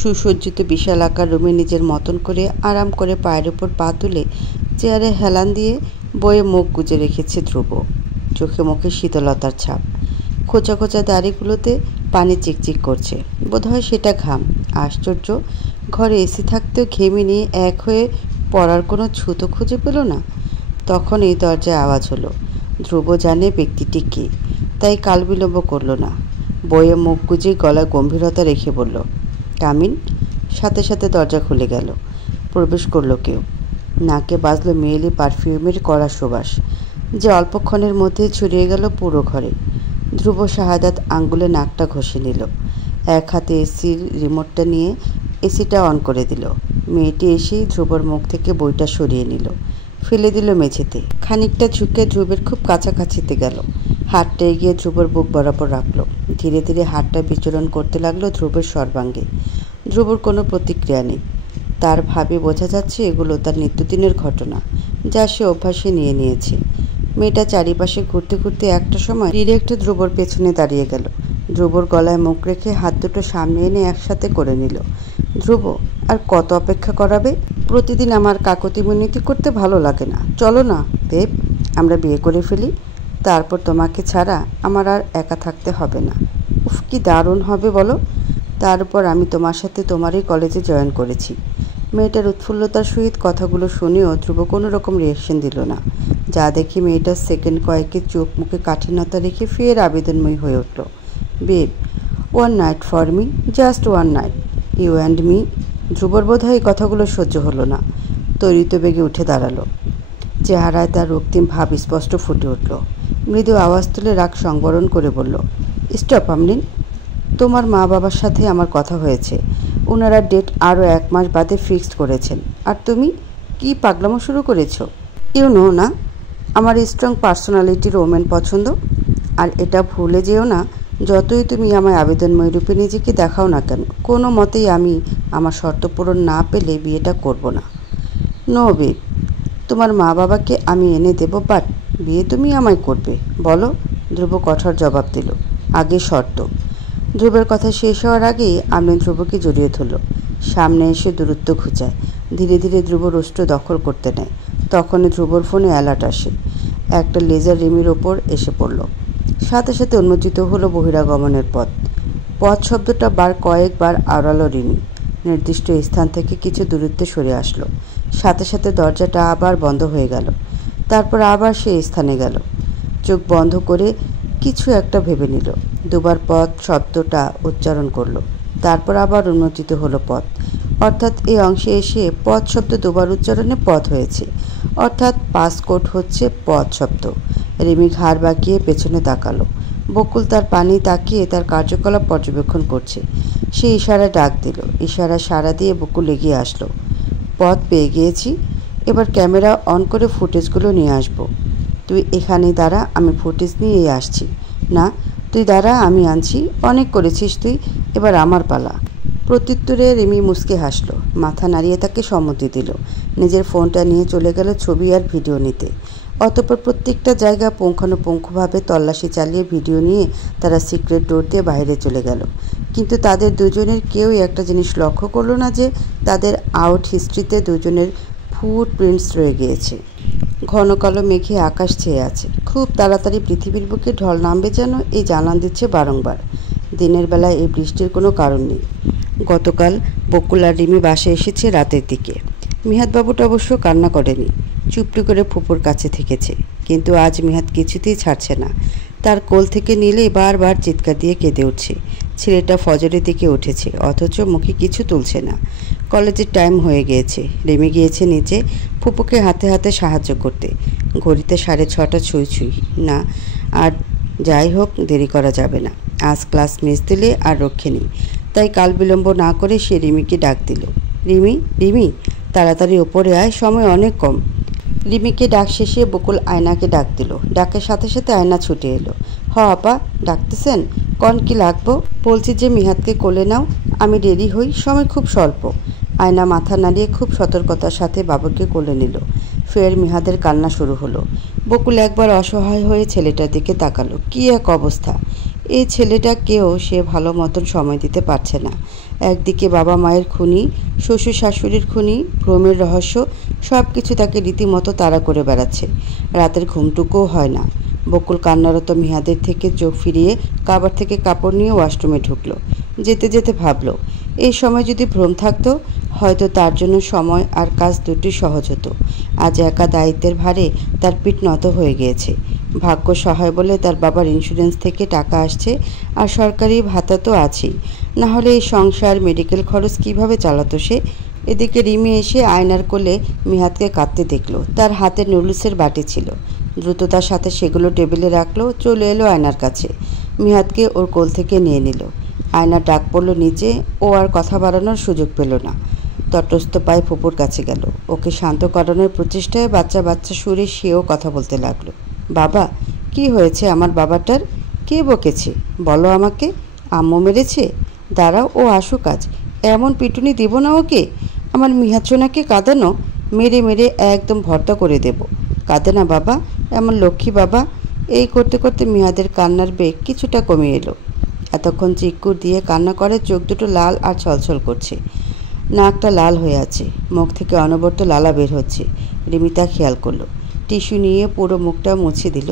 সুসজ্জিত বিশাল আকার রুমে নিজের মতন করে আরাম করে পায়ের উপর পা তুলে চেয়ারে হেলান দিয়ে বইয়ে মুখ গুজে রেখেছে ধ্রুব। চোখে মুখে শীতলতার ছাপ, খোঁচা খোঁচা দাড়িগুলোতে পানি চিকচিক করছে, বোধহয় সেটা ঘাম। আশ্চর্য, ঘরে এসি থাকতেও ঘেমে নিয়ে এক হয়ে পড়ার কোনো ছুতো খুঁজে পেল না। তখন এই দরজায় আওয়াজ হলো। ধ্রুব জানে ব্যক্তিটি কে, তাই কাল বিলম্ব করল না। বইয়ে মুখ গুজে গলায় গম্ভীরতা রেখে বলল, কামিন। সাথে সাথে দরজা খুলে গেল। প্রবেশ করলো কেউ। নাকে বাজলো মেয়েলি পারফিউমের কড়া সুবাস, যে অল্পক্ষণের মধ্যেই ছড়িয়ে গেল পুরো ঘরে। ধ্রুব শাহাদাত আঙ্গুলে নাকটা ঘষে নিল। এক হাতে এসির রিমোটটা নিয়ে এসিটা অন করে দিল। মেয়েটি এসেই ধ্রুবর মুখ থেকে বইটা সরিয়ে নিল, ফেলে দিল মেঝেতে। খানিকটা ঝুঁকে ধ্রুবের খুব কাছাকাছিতে গেল। হাতটা এগিয়ে ধ্রুবর বুক বরাবর রাখল। ধীরে ধীরে হাতটা বিচরণ করতে লাগলো ধ্রুবের সর্বাঙ্গে। ধ্রুবর কোনো প্রতিক্রিয়া নেই। তার ভাবে বোঝা যাচ্ছে এগুলো তার নিত্যদিনের ঘটনা, যা সে অভ্যাসে নিয়ে নিয়েছে। মেয়েটা চারিপাশে ঘুরতে ঘুরতে একটা সময় ডিরেক্ট ধ্রুবর পেছনে দাঁড়িয়ে গেল। ধ্রুবর গলায় মুখ রেখে হাত দুটো সামনে এনে একসাথে করে নিল। ধ্রুব, আর কত অপেক্ষা করাবে? প্রতিদিন আমার কাকতি মিনতি করতে ভালো লাগে না। চলো না দেব, আমরা বিয়ে করে ফেলি। তারপর তোমাকে ছাড়া আমার আর একা থাকতে হবে না। উফ, কি দারুণ হবে বলো। তার উপর আমি তোমার সাথে তোমারই কলেজে জয়েন করেছি। মেয়েটার উৎফুল্লতার সহিত কথাগুলো শুনেও ধ্রুব কোনো রকম রিয়াকশন দিল না। যা দেখি মেয়েটার সেকেন্ড কয়েকের চোখ মুখে কাঠিন্যতা রেখে ফের আবেদনময়ী হয়ে উঠল। Babe, one night for me, just one night, you and me. ধ্রুবর বোধহয় এই কথাগুলো সহ্য হলো না। তরিত বেগে উঠে দাঁড়ালো। চেহারায় তার রক্তিম ভাব স্পষ্ট ফুটে উঠল। মৃদু আওয়াজ তুলে রাগ সংবরণ করে বলল, স্টপ আমলিন। তোমার মা বাবার সাথে আমার কথা হয়েছে। ওনারা ডেট আরও 1 মাস বাদে ফিক্সড করেছেন। আর তুমি কি পাগলামো শুরু করেছো? ইউ নো না, আমার স্ট্রং পার্সোনালিটির ওমেন পছন্দ। আর এটা ভুলে যেও না, যতই তুমি আমায় আবেদনময় রূপে নিজেকে দেখাও না কেন, কোনো মতেই আমি আমার শর্ত পূরণ না পেলে বিয়েটা করব না। নো বেব, তোমার মা বাবাকে আমি এনে দেব, বাট বিয়ে তুমি আমায় করবে। বলো। ধ্রুব কঠোর জবাব দিল, আগে শর্ত। ধ্রুবের কথা শেষ হওয়ার আগেই আমলিন ধ্রুবকে জড়িয়ে ধরল। সামনে এসে দূরত্ব ঘুচায়। ধীরে ধীরে ধ্রুব রোস্ট দখল করতে নেয়। তখনই ধ্রুবর ফোনে অ্যালার্ট আসে। একটা লেজার রিমির ওপর এসে পড়ল। সাথে সাথে উন্মোচিত হলো বহিরাগমনের পথ। পথ শব্দটা কয়েকবার আওড়ালো রিমি। নির্দিষ্ট স্থান থেকে কিছু দূরত্বে সরে আসলো। সাথে সাথে দরজাটা আবার বন্ধ হয়ে গেল। তারপর আবার সেই স্থানে গেল। চোখ বন্ধ করে কিছু একটা ভেবে নিল। দুবার পথ শব্দটা উচ্চারণ করলো। তারপর আবার উন্মোচিত হলো পথ। অর্থাৎ এই অংশে এসে পথ শব্দ দুবার উচ্চারণে পথ হয়েছে। অর্থাৎ পাসকোড হচ্ছে পথ শব্দ। রিমি ঘাড় বাঁকিয়ে পেছনে তাকালো। বকুল তার পানি তাকিয়ে তার কার্যকলাপ পর্যবেক্ষণ করছে। সে ইশারায় ডাক দিল। ইশারা সাড়া দিয়ে বকুল এগিয়ে আসলো। পথ পেয়ে গিয়েছি, এবার ক্যামেরা অন করে ফুটেজগুলো নিয়ে আসবো। তুই এখানেই দাঁড়া, আমি ফুটেজ নিয়েই আসছি। না, তুই দাঁড়া, আমি আনছি। অনেক করেছিস তুই, এবার আমার পালা। প্রত্যুত্তরে রিমি মুচকে হাসল, মাথা নাড়িয়ে তাকে সম্মতি দিল। নিজের ফোনটা নিয়ে চলে গেল ছবি আর ভিডিও নিতে। অতঃপর প্রত্যেকটা জায়গা পুঙ্খানুপুঙ্খভাবে তল্লাশি চালিয়ে ভিডিও নিয়ে তারা সিক্রেট ডোর দিয়ে বাইরে চলে গেল। কিন্তু তাদের দুজনের কেউই একটা জিনিস লক্ষ্য করলো না যে তাদের আউট হিস্ট্রিতে দুজনের ফুটপ্রিন্টস রয়ে গিয়েছে। ঘন কালো মেঘে আকাশ ছেয়ে আছে। খুব তাড়াতাড়ি পৃথিবীর বুকে ঢল নামবে যেন এই জানান দিচ্ছে বারংবার। দিনের বেলায় এই বৃষ্টির কোনো কারণ নেই। গতকাল বকুল আর রিমি বাসে এসেছে রাতের দিকে। মিহাতবাবুটা অবশ্য কান্না করেনি, চুপটি করে ফুপুর কাছে থেকেছে। কিন্তু আজ মিহাত কিছুতেই ছাড়ছে না। তার কোল থেকে নিলেই বারবার চিৎকার দিয়ে কেঁদে উঠছে। ছেলেটা ফজরের দিকে উঠেছে, অথচ মুখে কিছু তুলছে না। কলেজের টাইম হয়ে গিয়েছে। রিমি গিয়েছে নিচে ফুপুকে হাতে হাতে সাহায্য করতে। ঘড়িতে 6:30 ছুঁই ছুঁই না। আর যাই হোক, দেরি করা যাবে না। আজ ক্লাস মিস দিলে আর রক্ষে নেই। তাই কাল বিলম্ব না করে সে রিমিকে ডাক দিল। রিমি, রিমি, তাড়াতাড়ি ওপরে আয়, সময় অনেক কম। রিমিকে ডাক শেষে বকুল আয়নাকে ডাক দিল। ডাকের সাথে সাথে আয়না ছুটে এলো। হ আপা, ডাকতেছেন? কন কি লাগবো? বলছি যে মিহাতকে কোলে নাও, আমি দেরি হই, সময় খুব স্বল্প। আয়না মাথা নাড়িয়ে খুব সতর্কতার সাথে বাবুকে কোলে নিল। ফের মিহাদের কান্না শুরু হলো। বকুল একবার অসহায় হয়ে ছেলেটার দিকে তাকালো। কি এক অবস্থা! এই ছেলেটাকেও সে ভালো মতন সময় দিতে পারছে না। একদিকে বাবা মায়ের খুনি, শ্বশুর শাশুড়ির খুনি, ভ্রমের রহস্য, সব কিছু তাকে রীতিমতো তাড়া করে বেড়াচ্ছে। রাতের ঘুমটুকুও হয় না। বকুল কান্নারত মিহাদের থেকে চোখ ফিরিয়ে কাবার থেকে কাপড় নিয়ে ওয়াশরুমে ঢুকলো। যেতে যেতে ভাবলো, এই সময় যদি ভ্রম থাকতো হয়তো তার জন্য সময় আর কাজ দুটি সহজ হতো। আজ একা দায়িত্বের ভারে তার পিঠ নত হয়ে গিয়েছে। ভাগ্য সহায় বলে তার বাবার ইন্স্যুরেন্স থেকে টাকা আসছে, আর সরকারি ভাতা তো আছেই, না হলে এই সংসার মেডিকেল খরচ কিভাবে চালাতো সে। এদিকে রিমি এসে আয়নার কোলে মিহাদকে কাঁদতে দেখলো। তার হাতে নুডলসের বাটি ছিল, দ্রুততার সাথে সেগুলো টেবিলে রাখলো। চলে এলো আয়নার কাছে, মিহাদকে ওর কোল থেকে নিয়ে নিল। আয়না ডাক পড়ল নিচে। ও আর কথা বাড়ানোর সুযোগ পেল না। তটস্থ পায়ে ফুপুর কাছে গেল। ওকে শান্ত করানোর প্রচেষ্টায় বাচ্চা বাচ্চা সুরে সেও কথা বলতে লাগলো। বাবা, কি হয়েছে আমার বাবাটার? কে বকেছে বলো আমাকে? আম্মু মেরেছে? দাঁড়াও, ও আসুক আজ, এমন পিটুনি দেব না ওকে। আমার মিহাচ্ছনাকে কাঁদানো, মেরে মেরে একদম ভর্তা করে দেব। কাঁদে না বাবা, এমন লক্ষ্মী বাবা। এই করতে করতে মিহাদের কান্নার বেগ কিছুটা কমে এলো। এতক্ষণ চিক্কুর দিয়ে কান্না করে চোখ দুটো লাল আর ছলছল করছে, নাকটা লাল হয়ে আছে, মুখ থেকে অনবরত লালা বের হচ্ছে। রিমি তা খেয়াল করলো, টিস্যু নিয়ে পুরো মুখটা মুছে দিল।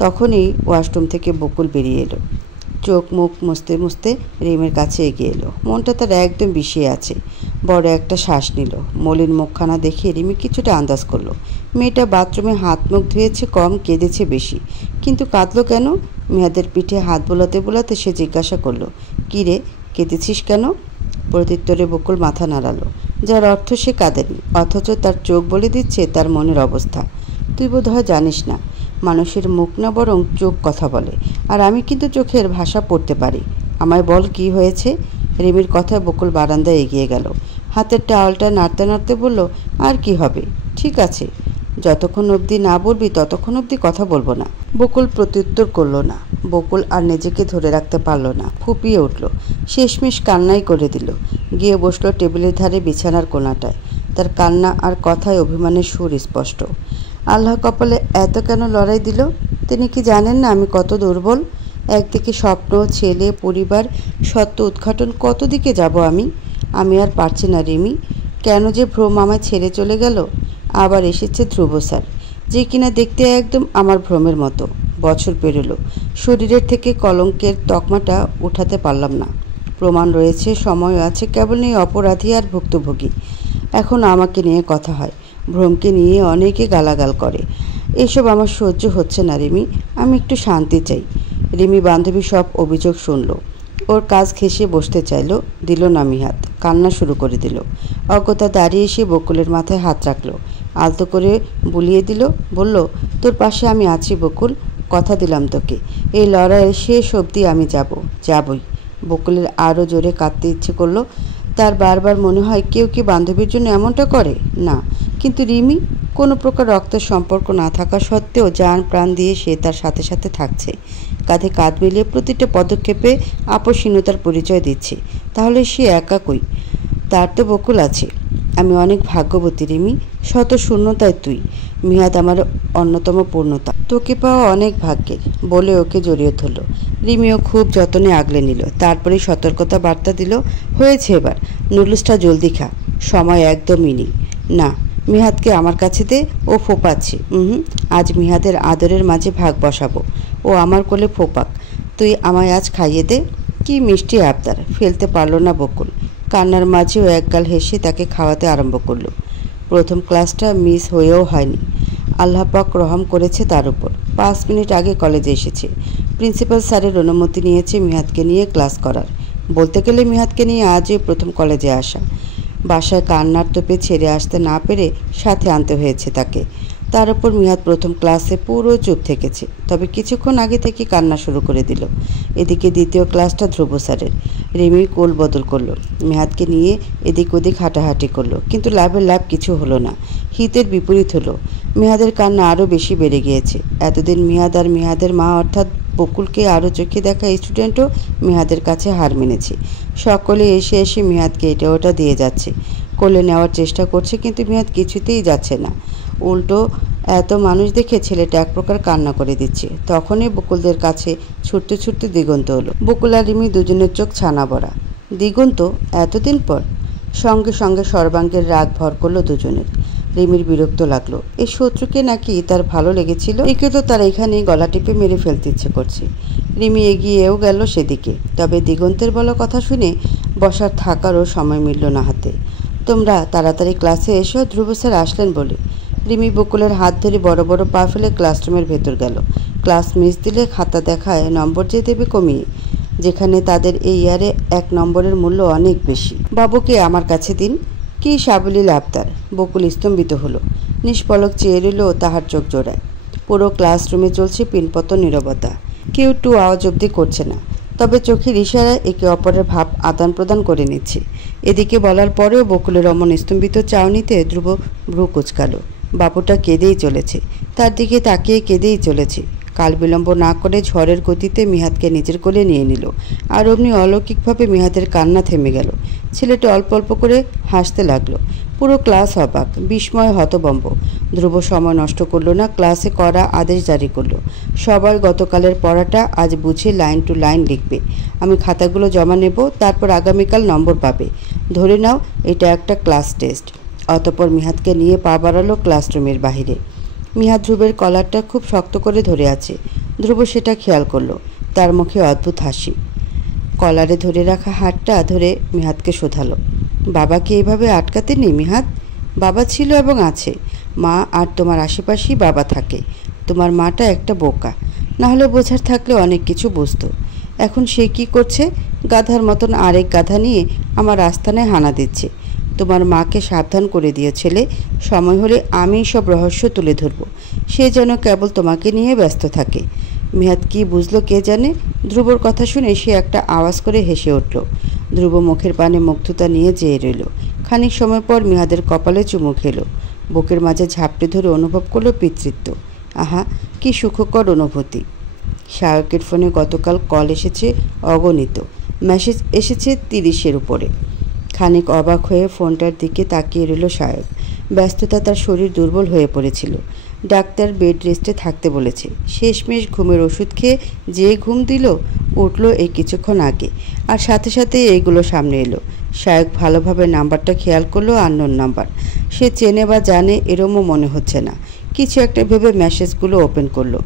তখনই ওয়াশরুম থেকে বকুল বেরিয়ে এলো। চোখ মুখ মুছতে মুছতে রিমির কাছে এগিয়ে এলো। মনটা তার একদম বিষিয়ে আছে। বড় একটা শ্বাস নিল। মলিন মুখখানা দেখে রিমি কিছুটা আন্দাজ করলো মেয়েটা বাথরুমে হাত মুখ ধুয়েছে কম, কেঁদেছে বেশি। কিন্তু কাঁদলো কেন? মেয়াদের পিঠে হাত বোলাতে বোলাতে সে জিজ্ঞাসা করলো, কী রে, কেঁদেছিস কেন? প্রত্যুত্তরে বকুল মাথা নাড়ালো, যার অর্থ সে কাঁদেনি, অথচ তার চোখ বলে দিচ্ছে তার মনের অবস্থা। তুই বোধহয় জানিস না, মানুষের মুখ না বরং চোখ কথা বলে, আর আমি কিন্তু চোখের ভাষা পড়তে পারি। আমায় বল কি হয়েছে? রিমির কথায় বকুল বারান্দায় এগিয়ে গেল। হাতের টাওয়ালটা নাড়তে নাড়তে বলল, আর কি হবে, ঠিক আছে, যতক্ষণ অবধি না বলবি ততক্ষণ অবধি কথা বলবো না। বকুল প্রত্যুত্তর করলো না। বকুল আর নিজেকে ধরে রাখতে পারল না, ফুপিয়ে উঠল, শেষমেশ কান্নাই করে দিল। গিয়ে বসলো টেবিলের ধারে বিছানার কোণাটায়। তার কান্না আর কথায় অভিমানের সুর স্পষ্ট। আল্লাহ কপালে এত কেন লড়াই দিল? তিনি কি জানেন না আমি কত দুর্বল? একদিকে স্বপ্ন, ছেলে, পরিবার, সত্য উদ্ঘাটন, কত দিকে যাব আমি আর পারছি না রিমি। কেন যে ভ্রম আমায় ছেড়ে চলে গেল? আবার এসেছে ধ্রুব স্যার, যে কিনা দেখতে একদম আমার ভ্রমের মতো। বছর পেরোলো, শরীরের থেকে কলঙ্কের তকমাটা উঠাতে পারলাম না। প্রমাণ রয়েছে, সময় আছে, কেবল নেই অপরাধী আর ভুক্তভোগী। এখন আমাকে নিয়ে কথা হয়, ভ্রমকে নিয়ে অনেকে গালাগাল করে। এসব আমার সহ্য হচ্ছে না রিমি, আমি একটু শান্তি চাই। রিমি বান্ধবী সব অভিযোগ শুনল। ওর কাজ ঘেঁষে বসতে চাইল, দিল না মিহাদ। কান্না শুরু করে দিল। অগত্যা দাঁড়িয়ে এসে বকুলের মাথায় হাত রাখলো, আলতো করে বুলিয়ে দিল, বলল, তোর পাশে আমি আছি বকুল, কথা দিলাম তোকে, এই লড়াইয়ের শেষ অবধি আমি যাবই। বকুলের আরও জোরে কাঁদতে ইচ্ছে করলো। তার বারবার মনে হয় কেউ কি বান্ধবীর জন্য এমনটা করে না, কিন্তু রিমি কোনো প্রকার রক্তের সম্পর্ক না থাকা সত্ত্বেও জান প্রাণ দিয়ে সে তার সাথে সাথে থাকছে, কাঁধে কাঁধ মিলিয়ে প্রতিটা পদক্ষেপে আপসহীনতার পরিচয় দিচ্ছে। তাহলে সে একা কই? তার তো বকুল আছে। আমি অনেক ভাগ্যবতী রিমি, শত শূন্যতায় তুই। মিহাদ আমার অন্যতম পূর্ণতা, তোকে পাওয়া অনেক ভাগ্যের, বলে ওকে জড়িয়ে ধরল। রিমিও খুব যত্নে আগলে নিল। তারপরে সতর্কতা বার্তা দিল, হয়েছে এবার, নুডলসটা জলদি খা, সময় একদমই নেই। না, মিহাদকে আমার কাছে দে, ও ফোপাচ্ছে। আজ মিহাদের আদরের মাঝে ভাগ বসাবো, ও আমার কোলে ফোপাক, তুই আমায় আজ খাইয়ে দে। কি মিষ্টি আবদার, ফেলতে পারল না বকুল। কান্নার মাঝেও একগাল হেসে তাকে খাওয়াতে আরম্ভ করলো। প্রথম ক্লাসটা মিস হয়েও হয়নি, আল্লাহ পাক রহম করেছে তার উপর। 5 মিনিট আগে কলেজে এসেছে। প্রিন্সিপাল স্যারের অনুমতি নিয়েছে মিহাদকে নিয়ে ক্লাস করার। বলতে গেলে মিহাদকে নিয়ে আজই প্রথম কলেজে আসা। বাসায় কান্নার তোপে ছেড়ে আসতে না পেরে সাথে আনতে হয়েছে তাকে। তার উপর মিহাদ প্রথম ক্লাসে পুরো চুপ থেকেছে, তবে কিছুক্ষণ আগে থেকে কান্না শুরু করে দিল। এদিকে দ্বিতীয় ক্লাসটা ধ্রুব স্যারের। রিমি কোল বদল করলো, মিহাদকে নিয়ে এদিক ওদিক হাঁটাহাঁটি করলো, কিন্তু লাভের লাভ কিছু হলো না, হিতের বিপরীত হলো। মিহাদের কান্না আরও বেশি বেড়ে গিয়েছে। এতদিন মিহাদ আর মিহাদের মা অর্থাৎ বকুলকে আরও চোখে দেখা স্টুডেন্টও মিহাদের কাছে হার মেনেছে। সকলে এসে এসে মিহাদকে এটা ওটা দিয়ে যাচ্ছে, কোলে নেওয়ার চেষ্টা করছে, কিন্তু মিহাদ কিছুতেই যাচ্ছে না, উল্টো এত মানুষ দেখে ছেলেটা এক প্রকার কান্না করে দিচ্ছে। তখনই বকুলদের কাছে ছুটতে ছুটতে দিগন্ত হলো। বকুল আর রিমি দুজনের চোখ ছানা ভরা। দিগন্ত এতদিন পর? সঙ্গে সঙ্গে সর্বাঙ্গের রাগ ভর করলো দুজনের। রিমির বিরক্ত লাগলো। এই শত্রুকে নাকি তার ভালো লেগেছিল। একে তো তার এখানে গলা টিপে মেরে ফেলতে ইচ্ছে করছে। রিমি এগিয়েও গেল সেদিকে। তবে দিগন্তের বলা কথা শুনে বসার থাকারও সময় মিলল না হাতে। তোমরা তাড়াতাড়ি ক্লাসে এসো, ধ্রুব স্যার আসলেন বলে। রিমি বকুলের হাত ধরে বড় বড় পা ফেলে ক্লাসরুমের ভেতর গেল। ক্লাস মিস দিলে খাতা দেখায় নম্বর যে দেবে কমিয়ে, যেখানে তাদের এই ইয়ারে 1 নম্বরের মূল্য অনেক বেশি। বাবুকে আমার কাছে দিন। কি সাবলীল আবদার! বকুল স্তম্ভিত হলো। নিষ্পলক চেয়ে রইল তাহার চোখ জোড়ায়। পুরো ক্লাসরুমে চলছে পিনপতন নীরবতা। কেউ টু আওয়াজ অব্দি করছে না। তবে চোখের ইশারায় একে অপরের ভাব আদান প্রদান করে নিচ্ছে। এদিকে বলার পরেও বকুলের অমন স্তম্ভিত চাউনিতে ধ্রুব ভ্রু কুঁচকালো। বাবুটা কেঁদেই চলেছে, তার দিকে তাকিয়ে কেঁদেই চলেছে। কাল বিলম্ব না করে ঝড়ের গতিতে মিহাদকে নিজের কোলে নিয়ে নিল। আর অমনি অলৌকিকভাবে মিহাদের কান্না থেমে গেল। ছেলেটা অল্প অল্প করে হাসতে লাগলো। পুরো ক্লাস অবাক, বিস্ময়, হতভম্ব। ধ্রুব সময় নষ্ট করলো না, ক্লাসে করা আদেশ জারি করলো। সবার গতকালের পড়াটা আজ বুঝে লাইন টু লাইন লিখবে। আমি খাতাগুলো জমা নেব, তারপর আগামীকাল নম্বর পাবে। ধরে নাও এটা একটা ক্লাস টেস্ট। অতঃপর মিহাদকে নিয়ে পা বাড়ালো ক্লাসরুমের বাহিরে। মিহাদ ধ্রুবের কলারটা খুব শক্ত করে ধরে আছে। ধ্রুব সেটা খেয়াল করলো। তার মুখে অদ্ভুত হাসি। কলারে ধরে রাখা হাতটা ধরে মিহাদকে শোধালো। বাবাকে এইভাবে আটকাতে নেই মিহাদ। বাবা ছিল এবং আছে। মা আর তোমার আশেপাশেই বাবা থাকে। তোমার মাটা একটা বোকা, না হলে বোঝার থাকলে অনেক কিছু বুঝতো। এখন সে কি করছে? গাধার মতন আরেক গাধা নিয়ে আমার আস্তানায় হানা দিচ্ছে। তোমার মাকে সাবধান করে দিও ছেলে, সময় হলে আমি সব রহস্য তুলে ধরব। সে যেন কেবল তোমাকে নিয়ে ব্যস্ত থাকে। মিহাদ কি বুঝলো কে জানে। ধ্রুবর কথা শুনে সে একটা আওয়াজ করে হেসে উঠল। ধ্রুব মুখের পানে মুগ্ধতা নিয়ে চেয়ে রইল। খানিক সময় পর মিহাদের কপালে চুমু খেলো। বুকের মাঝে ঝাপটে ধরে অনুভব করলো পিতৃত্ব। আহা, কি সুখকর অনুভূতি। শায়কের ফোনে গতকাল কল এসেছে অগণিত, মেসেজ এসেছে 30-এর উপরে। খানিক অবাক হয়ে ফোনটার দিকে তাকিয়ে রইল শায়ক। ব্যস্ততা তার শরীর দুর্বল হয়ে পড়েছিল। ডাক্তার বেড রেস্টে থাকতে বলেছে। শেষমেশ ঘুমের ওষুধ খেয়ে যে ঘুম দিল, উঠল এই কিছুক্ষণ আগে। আর সাথে সাথে এইগুলো সামনে এলো। শায়ক ভালোভাবে নাম্বারটা খেয়াল করলো, আননোন নাম্বার। সে চেনে বা জানে এরমও মনে হচ্ছে না। কিছু একটা ভেবে মেসেজগুলো ওপেন করলো।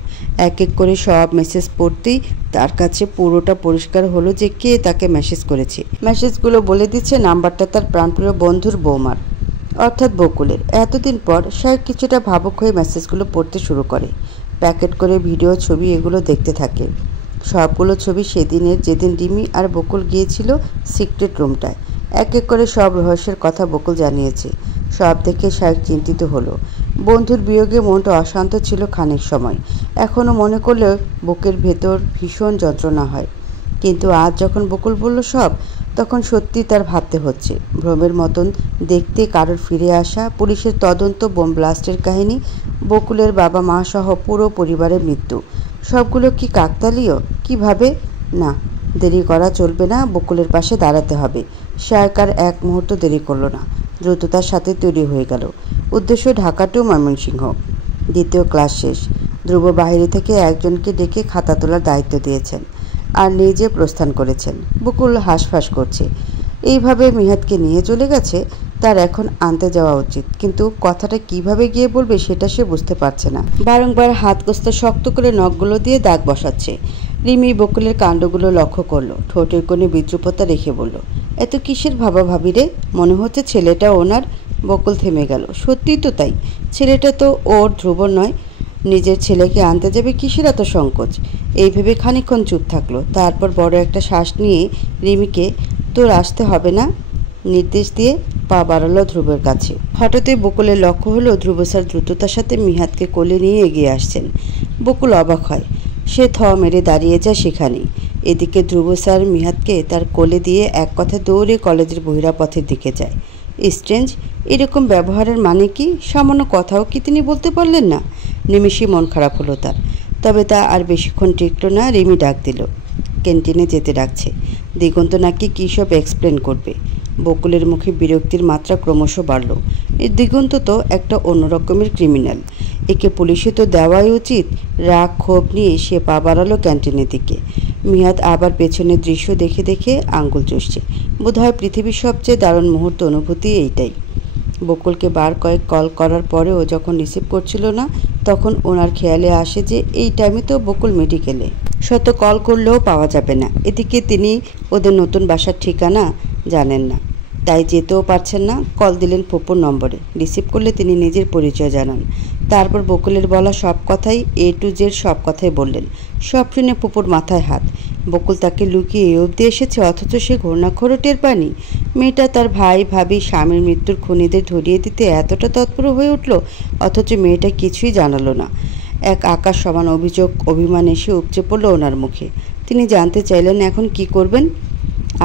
এক এক করে সব মেসেজ পড়তেই তার কাছে পুরোটা পরিষ্কার হলো যে কে তাকে মেসেজ করেছে। মেসেজগুলো বলে দিচ্ছে নাম্বারটা তার প্রাণপ্রিয় বন্ধুর বৌমার, অর্থাৎ বকুলের। এতদিন পর শায়ক কিছুটা ভাবুক হয়ে মেসেজগুলো পড়তে শুরু করে। প্যাকেট করে ভিডিও, ছবি এগুলো দেখতে থাকে। সবগুলো ছবি সেদিনের, যেদিন রিমি আর বকুল গিয়েছিল সিক্রেট রুমটায়। এক এক করে সব রহস্যের কথা বকুল জানিয়েছে। সব দেখে শায়ক চিন্তিত হলো। বন্ধুর বিয়োগে মনটা অশান্ত ছিল খানিক সময়। এখনও মনে করলে বুকের ভেতর ভীষণ যন্ত্রণা হয়। কিন্তু আজ যখন বকুল বলল সব, তখন সত্যি তার ভাবতে হচ্ছে। ভ্রমের মতন দেখতে কারোর ফিরে আসা, পুলিশের তদন্ত, বোম ব্লাস্টের কাহিনী, বকুলের বাবা মা সহ পুরো পরিবারের মৃত্যু, সবগুলো কি কাকতালীয়? কিভাবে? না, দেরি করা চলবে না, বকুলের পাশে দাঁড়াতে হবে। শায়ক আর এক মুহূর্ত দেরি করলো না। দ্রুততার সাথে তৈরি হয়ে গেল। উদ্দেশ্য ঢাকা টু ময়মনসিংহ। দ্বিতীয় ক্লাস শেষ। ধ্রুব বাইরে থেকে একজনকে ডেকে খাতা তোলার দায়িত্ব দিয়েছেন আর নিজে প্রস্থান করেছেন। বকুল হাঁসফাঁস করছে। এইভাবে মিহাদকে নিয়ে চলে গেছে, তার এখন আনতে যাওয়া উচিত। কিন্তু কথাটা কিভাবে গিয়ে বলবে সেটা সে বুঝতে পারছে না। বারংবার হাত কষতে শক্ত করে নখগুলো দিয়ে দাগ বসাচ্ছে। রিমি বকুলের কাণ্ডগুলো লক্ষ্য করলো। ঠোঁটের কোণে বিদ্রুপতা রেখে বলল, এত কিসের ভাবা ভাবি রে? মনে হচ্ছে ছেলেটা ওনার। বকুল থেমে গেল। সত্যিই তো তাই। ছেলেটা তো ওর, ধ্রুবর নয়। নিজের ছেলেকে আনতে যাবে, কিসের এত সংকোচ? এই ভেবে খানিকক্ষণ চুপ থাকলো। তারপর বড় একটা শ্বাস নিয়ে রিমিকে, তোর আসতে হবে না, নির্দেশ দিয়ে পা বাড়ালো ধ্রুবের কাছে। হঠাৎই বকুলের লক্ষ্য হলো ধ্রুব স্যার দ্রুততার সাথে মিহাদকে কোলে নিয়ে এগিয়ে আসছেন। বকুল অবাক হয়। সে থ মেরে দাঁড়িয়ে যায় সেখানেই। এদিকে ধ্রুব স্যার মিহাদকে তার কোলে দিয়ে এক কথা দৌড়ে কলেজের বহিরাপথের দিকে যায়। স্ট্রেঞ্জ, এরকম ব্যবহারের মানে কি? সামান্য কথাও কি তিনি বলতে পারলেন না? নিমেষেই মন খারাপ হলো তার। তবে তা আর বেশিক্ষণ টিকল না। রিমি ডাক দিল, ক্যান্টিনে যেতে ডাকছে। দিগন্ত নাকি কী সব এক্সপ্লেন করবে। বকুলের মুখে বিরক্তির মাত্রা ক্রমশ বাড়ল। এই দিগন্ত তো একটা অন্য রকমের ক্রিমিনাল। একে পুলিশে তো দেওয়াই উচিত। রাগ ক্ষোভ নিয়ে সে পা বাড়ালো ক্যান্টিনের দিকে। মিয়াদ আবার পেছনের দৃশ্য দেখে দেখে আঙ্গুল চষছে। বোধহয় পৃথিবীর সবচেয়ে দারুণ মুহূর্ত অনুভূতি এইটাই। বকুলকে বার কয়েক কল করার পরেও যখন রিসিভ করছিল না, তখন ওনার খেয়ালে আসে যে এই টাইমে তো বকুল মেডিকেলে, শত কল করলেও পাওয়া যাবে না। এদিকে তিনি ওদের নতুন বাসার ঠিকানা জানেন না, তাই যেতেও পারছেন না। কল দিলেন ফুপুর নম্বরে। রিসিভ করলে তিনি নিজের পরিচয় জানান। তারপর বকুলের বলা সব কথাই A to Z সব কথাই বললেন। সব শুনে ফুপুর মাথায় হাত। বকুল তাকে লুকিয়ে এ অবধি এসেছে, অথচ সে ঘূর্ণাক্ষরও টের পায়নি। মেয়েটা তার ভাই ভাবি স্বামীর মৃত্যুর খুনিদের ধরিয়ে দিতে এতটা তৎপর হয়ে উঠল, অথচ মেয়েটা কিছুই জানালো না। এক আকাশ সমান অভিযোগ অভিমান এসে উপচে পড়ল ওনার মুখে। তিনি জানতে চাইলেন এখন কি করবেন।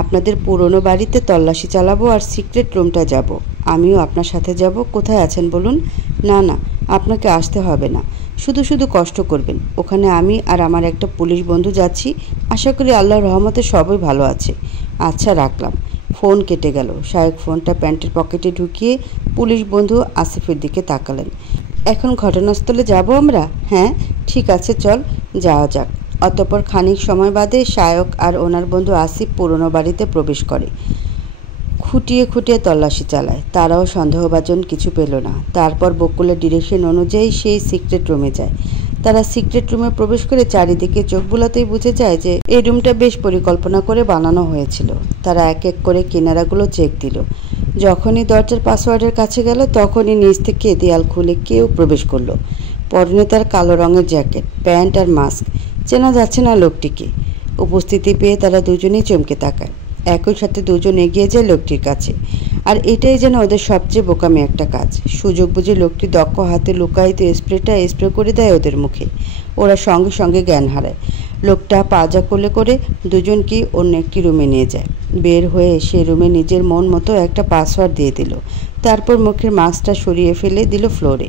আপনাদের পুরনো বাড়িতে তল্লাশি চালাবো আর সিক্রেট রুমটা যাব। আমিও আপনার সাথে যাব। কোথায় আছেন বলুন? না না, আপনাকে আসতে হবে না, শুধু শুধু কষ্ট করবেন। ওখানে আমি আর আমার একটা পুলিশ বন্ধু যাচ্ছি। আশা করি আল্লাহর রহমতে সবাই ভালো আছে। আচ্ছা, রাখলাম। ফোন কেটে গেল। শায়েক ফোনটা প্যান্টের পকেটে ঢুকিয়ে পুলিশ বন্ধু আসিফের দিকে তাকালেন। এখন ঘটনাস্থলে যাব আমরা? হ্যাঁ ঠিক আছে, চল যাওয়া যাক। অতঃপর খানিক সময় বাদে শায়ক আর ওনার বন্ধু আসিফ পুরনো বাড়িতে প্রবেশ করে। খুঁটিয়ে খুঁটিয়ে তল্লাশি চালায়। তারাও সন্দেহভাজন কিছু পেল না। তারপর বকুলের ডিরেকশন অনুযায়ী সেই সিক্রেট রুমে যায়। তারা সিক্রেট রুমে প্রবেশ করে চারিদিকে চোখ বুলাতেই বুঝে যায় যে এই রুমটা বেশ পরিকল্পনা করে বানানো হয়েছিল। তারা এক এক করে কিনারাগুলো চেক দিল। যখনই দরজার পাসওয়ার্ডের কাছে গেল, তখনই নিচ থেকে দেয়াল খুলে কেউ প্রবেশ করলো। পরনে তার কালো রঙের জ্যাকেট, প্যান্ট আর মাস্ক। চেনা যাচ্ছে না লোকটিকে। উপস্থিতি পেয়ে তারা দুজনেই চমকে তাকায়। একই সাথে দুজন এগিয়ে যায় লোকটির কাছে। আর এটাই যেন ওদের সবচেয়ে বোকামি একটা কাজ। সুযোগ বুঝে লোকটি দক্ষ হাতে লুকায়িত স্প্রে করে দেয় ওদের মুখে। ওরা সঙ্গে সঙ্গে জ্ঞান হারায়। লোকটা পাজা কোলে করে দুজনকেই অন্য একটি রুমে নিয়ে যায়। বের হয়ে সে রুমে নিজের মন মতো একটা পাসওয়ার্ড দিয়ে দিল। তারপর মুখের মাস্কটা সরিয়ে ফেলে দিল ফ্লোরে।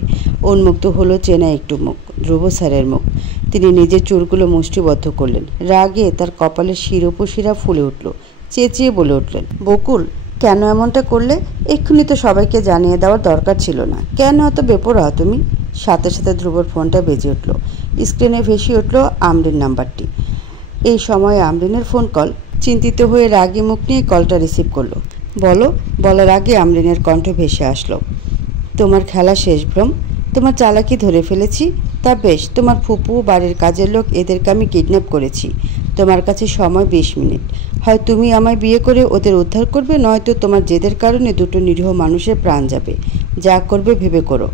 উন্মুক্ত হলো চেনা একটু মুখ, ধ্রুব স্যারের মুখ। তিনি নিজের চুলগুলো মুষ্টিবদ্ধ করলেন। রাগে তার কপালের শিরা ফুলে উঠল। চেঁচিয়ে বলে উঠলেন, বকুল কেন এমনটা করলে? এক্ষুনি তো সবাইকে জানিয়ে দেওয়ার দরকার ছিল না। কেন এত বেপরোয়া তুমি? সাথে সাথে ধ্রুবর ফোনটা বেজে উঠল। স্ক্রিনে ভেসে উঠল আমরিন নাম্বারটি। এই সময় আমরিনের ফোন কল। চিন্তিত হয়ে রাগী মুখ নিয়ে কলটা রিসিভ করলো। বলো। বলার আগে আমরিনের কণ্ঠ ভেসে আসলো, তোমার খেলা শেষ ভ্রম। তোমার চালাকি ধরে ফেলেছি। তা বেশ, তোমার ফুপু, বাড়ির কাজের লোক, এদেরকে আমি কিডন্যাপ করেছি। তোমার কাছে সময় 20 মিনিট। হয় তুমি আমায় বিয়ে করে ওদের উদ্ধার করবে, নয়তো তোমার জেদের কারণে দুটো নিরীহ মানুষের প্রাণ যাবে। যা করবে ভেবে করো।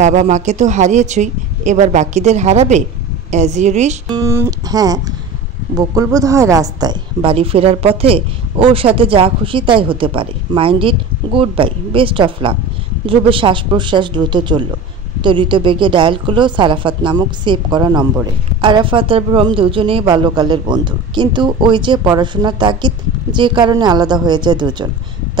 বাবা মাকে তো হারিয়েছই, এবার বাকিদের হারাবে। As you wish. হ্যাঁ। বকুল বোধ হয় রাস্তায়, বাড়ি ফেরার পথে। ওর সাথে যা খুশি তাই হতে পারে। Mind it. Goodbye, best of luck. ধ্রুবের শ্বাস প্রশ্বাস দ্রুত চলল। ত্বরিত বেগে ডায়াল করলো সারাফাত নামক সেভ করা নম্বরে। আরাফাত আর ভ্রম দুজনেই বাল্যকালের বন্ধু, কিন্তু ওই যে পড়াশোনার তাগিদ, যে কারণে আলাদা হয়ে যায় দুজন।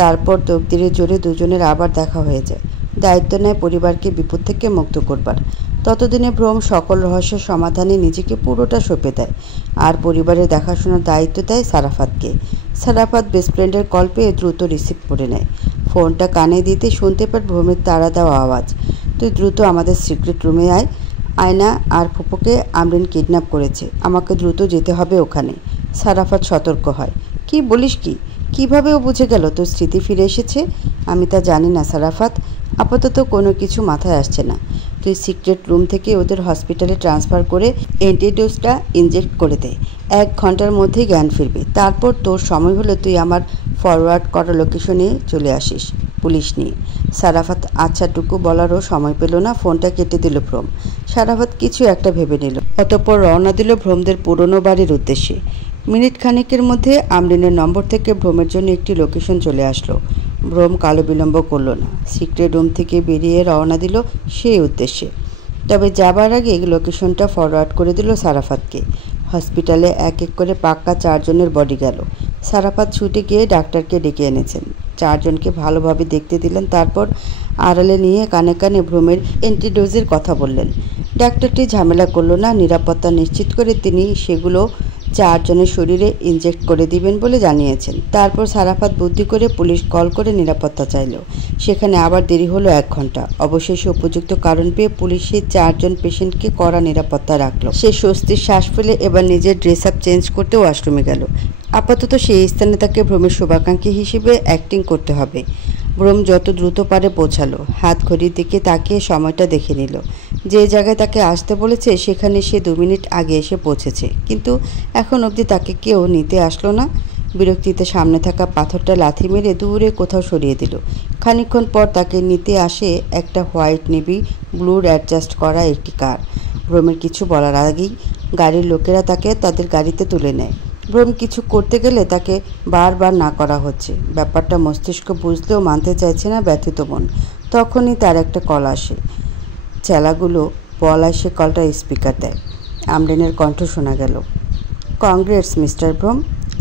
তারপর তকদিরের জোরে দুজনের আবার দেখা হয়ে যায়। দায়িত্ব নেয় পরিবারকে বিপদ থেকে মুক্ত করবার। ততদিনে ভ্রম সকল রহস্যের সমাধানে নিজেকে পুরোটা সঁপে দেয়, আর পরিবারের দেখাশোনার দায়িত্ব দেয় সারাফাতকে। সারাফাত বেস্ট ফ্রেন্ডের কল পেয়ে দ্রুত রিসিভ করে নেয়। ফোনটা কানে দিতে শুনতে পার ভ্রমের তাড়া দেওয়া আওয়াজ। তুই দ্রুত আমাদের সিক্রেট রুমে আয়। আয়না আর ফুপুকে আমরিন কিডন্যাপ করেছে। আমাকে দ্রুত যেতে হবে ওখানে। সারাফাত সতর্ক হয়। কি বলিস কি? কিভাবে ও বুঝে গেল তোর স্মৃতি ফিরে এসেছে? আমি তা জানি না সারাফাত। আপাতত কোনো কিছু মাথায় আসছে না। তুই সিক্রেট রুম থেকে ওদের হসপিটালে ট্রান্সফার করে অ্যান্টিডোজটা ইনজেক্ট করে দে। 1 ঘন্টার মধ্যেই জ্ঞান ফিরবে। তারপর তোর সময় হলে তুই আমার ফরওয়ার্ড করা লোকেশনে চলে আসিস পুলিশ নিয়ে। সারাফাত আচ্ছাটুকু বলারও সময় পেল না। ফোনটা কেটে দিল ভ্রম। সারাফাত কিছু একটা ভেবে নিল। অতঃপর রওনা দিল ভ্রমদের পুরনো বাড়ির উদ্দেশ্যে। মিনিট খানেকের মধ্যে আমরিনের নম্বর থেকে ভ্রমের জন্য একটি লোকেশন চলে আসলো। ভ্রম কালো বিলম্ব করল না। সিক্রেট রুম থেকে বেরিয়ে রওনা দিল সেই উদ্দেশ্যে। তবে যাবার আগে লোকেশনটা ফরওয়ার্ড করে দিল সারাফাতকে। হসপিটালে এক এক করে পাক্কা 4 জনের বডি গেল। সারাফাত ছুটে গিয়ে ডাক্তারকে ডেকে এনেছেন। 4 জনকে ভালোভাবে দেখতে দিলেন। তারপর আড়ালে নিয়ে কানে কানে ভ্রমের অ্যান্টিডোজের কথা বললেন। ডাক্তারটি ঝামেলা করল না। নিরাপত্তা নিশ্চিত করে তিনি সেগুলো 4 জনের শরীরে ইনজেক্ট করে দিবেন বলে জানিয়েছেন। তারপর সারাফাত বুদ্ধি করে পুলিশ কল করে নিরাপত্তা চাইল। সেখানে আবার দেরি হলো 1 ঘন্টা। অবশেষে উপযুক্ত কারণ পেয়ে পুলিশ সেই 4 জন পেশেন্টকে কড়া নিরাপত্তা রাখলো। সে স্বস্তির শ্বাস ফেলে এবার নিজের ড্রেস আপ চেঞ্জ করতে ওয়াশরুমে গেল। আপাতত সেই স্থানে তাকে ভ্রমের শুভাকাঙ্ক্ষী হিসেবে অ্যাক্টিং করতে হবে। ভ্রম যত দ্রুত পারে পৌঁছালো। হাত ঘড়ির দিকে তাকিয়ে সময়টা দেখে নিল। যে জায়গায় তাকে আসতে বলেছে সেখানে সে 2 মিনিট আগে এসে পৌঁছেছে, কিন্তু এখন অবধি তাকে কেউ নিতে আসলো না। বিরক্তিতে সামনে থাকা পাথরটা লাথি মেরে দূরে কোথাও সরিয়ে দিল। খানিকক্ষণ পর তাকে নিতে আসে একটা হোয়াইট নেভি ব্লুর অ্যাডজাস্ট করা একটি কার। ভ্রমের কিছু বলার আগেই গাড়ির লোকেরা তাকে তাদের গাড়িতে তুলে নেয়। ভ্রম কিছু করতে গেলে তাকে বারবার না করা হচ্ছে। ব্যাপারটা মস্তিষ্ক বুঝলেও মানতে চাইছে না ব্যথিত মন। তখনই তার একটা কল আসে। চেলাগুলো বলায় সে কলটা স্পিকার দেয়। আমরিনের কণ্ঠ শোনা গেল। কংগ্রেটস মিস্টার ভ্রম,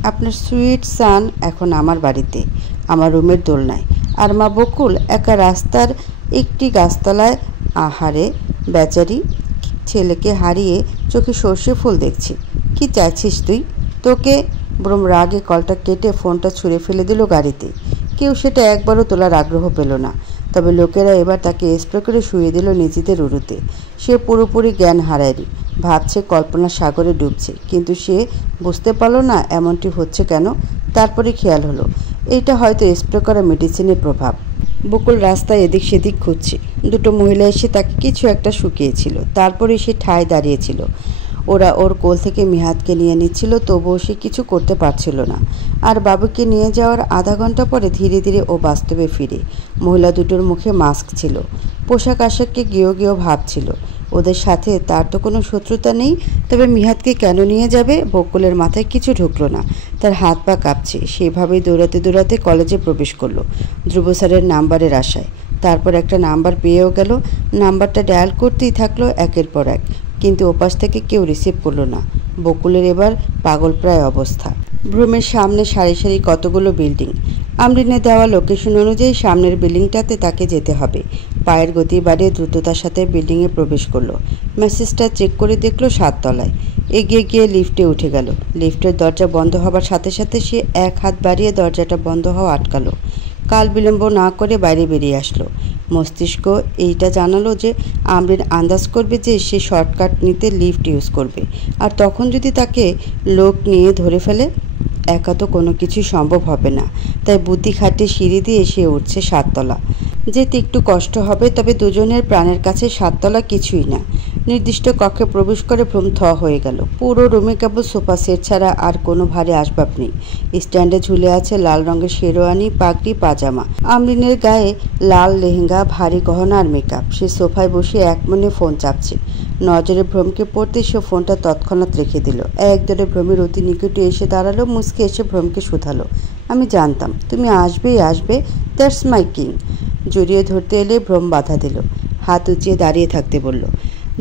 আপনার সুইট সান এখন আমার বাড়িতে, আমার রুমের দোলনায়, আর মা বকুল একা রাস্তার একটি গাছতলায়। আহারে বেচারি ছেলেকে হারিয়ে চোখে সর্ষে ফুল দেখছি। কি চাইছিস তুই? তোকে। ভ্রম রাগে কলটা কেটে ফোনটা ছুঁড়ে ফেলে দিল গাড়িতে। কেউ সেটা একবারও তোলার আগ্রহ পেল না। তবে লোকেরা এবার তাকে স্প্রে করে শুয়ে দিল নিজেদের উরুতে। সে পুরোপুরি জ্ঞান হারায়নি। ভাবছে কল্পনা সাগরে ডুবছে, কিন্তু সে বুঝতে পারল না এমনটি হচ্ছে কেন। তারপরে খেয়াল হলো এইটা হয়তো স্প্রে করা মেডিসিনের প্রভাব। বকুল রাস্তায় এদিক সেদিক খুঁজছে। 2টো মহিলা এসে তাকে কিছু একটা শুকিয়েছিল। তারপরে সে ঠায় দাঁড়িয়েছিল। ওরা ওর কোল থেকে মিহাদকে নিয়ে নিচ্ছিল, তবুও সে কিছু করতে পারছিল না। আর বাবুকে নিয়ে যাওয়ার আধা ঘন্টা পরে ধীরে ধীরে ও বাস্তবে ফিরে। মহিলা দুটোর মুখে মাস্ক ছিল। পোশাক আশাককে গেও ভাবছিল। ওদের সাথে তার তো কোনো শত্রুতা নেই, তবে মিহাদকে কেন নিয়ে যাবে বকুলের মাথায় কিছু ঢুকলো না। তার হাত পা কাঁপছে। সেভাবেই দৌড়াতে কলেজে প্রবেশ করলো ধ্রুব স্যারের নাম্বারের আশায়। তারপর একটা নাম্বার পেয়েও গেল। নাম্বারটা ডায়াল করতেই থাকলো একের পর এক, কিন্তু ওপাশ থেকে কেউ রিসিভ করলো না। বকুলের এবার পাগলপ্রায় অবস্থা। ভ্রমের সামনে সারি সারি কতগুলো বিল্ডিং। আমরিনের দেওয়া লোকেশন অনুযায়ী সামনের বিল্ডিংটাতে তাকে যেতে হবে। পায়ের গতি বাড়িয়ে দ্রুততার সাথে বিল্ডিংয়ে প্রবেশ করলো। মেসেজটা চেক করে দেখলো 7 তলায়। এগিয়ে গিয়ে লিফটে উঠে গেল। লিফটের দরজা বন্ধ হবার সাথে সাথে সে এক হাত বাড়িয়ে দরজাটা বন্ধ হওয়া আটকালো। কাল বিলম্ব না করে বাইরে বেরিয়ে আসলো। মস্তিষ্ক এইটা জানালো যে আমরিন আন্দাজ করবে যে সে শর্টকাট নিতে লিফট ইউজ করবে, আর তখন যদি তাকে লোক নিয়ে ধরে ফেলে, একা তো কোনো কিছুই সম্ভব হবে না। তাই বুদ্ধি খাটিয়ে সিঁড়ি দিয়ে সে উঠছে 7 তলা। যেতে একটু কষ্ট হবে, তবে দুজনের প্রাণের কাছে 7 তলা কিছুই না। নির্দিষ্ট কক্ষে প্রবেশ করে ভ্রম থ হয়ে গেল। পুরো রুমে কেবল সোফা সেট ছাড়া আর কোনো ভারী আসবাব নেই। স্ট্যান্ডে ঝুলে আছে লাল রঙের শেরওয়ানি, পাগড়ি, পাজামা। আমরিনের গায়ে লাল লেহেঙ্গা, ভারী গহনা আর মেকআপ। সে সোফায় বসে একমনে ফোন চাপছে। নজরে ভ্রমকে পড়তে সে ফোনটা তৎক্ষণাৎ রেখে দিল। একদরে ভ্রমের অতি নিকটে এসে দাঁড়ালো। মুচকে এসে ভ্রমকে শুধালো, আমি জানতাম তুমি আসবে, দ্যাটস মাই কিং। জড়িয়ে ধরতে এলে ভ্রম বাধা দিল। হাত উঁচিয়ে দাঁড়িয়ে থাকতে বলল।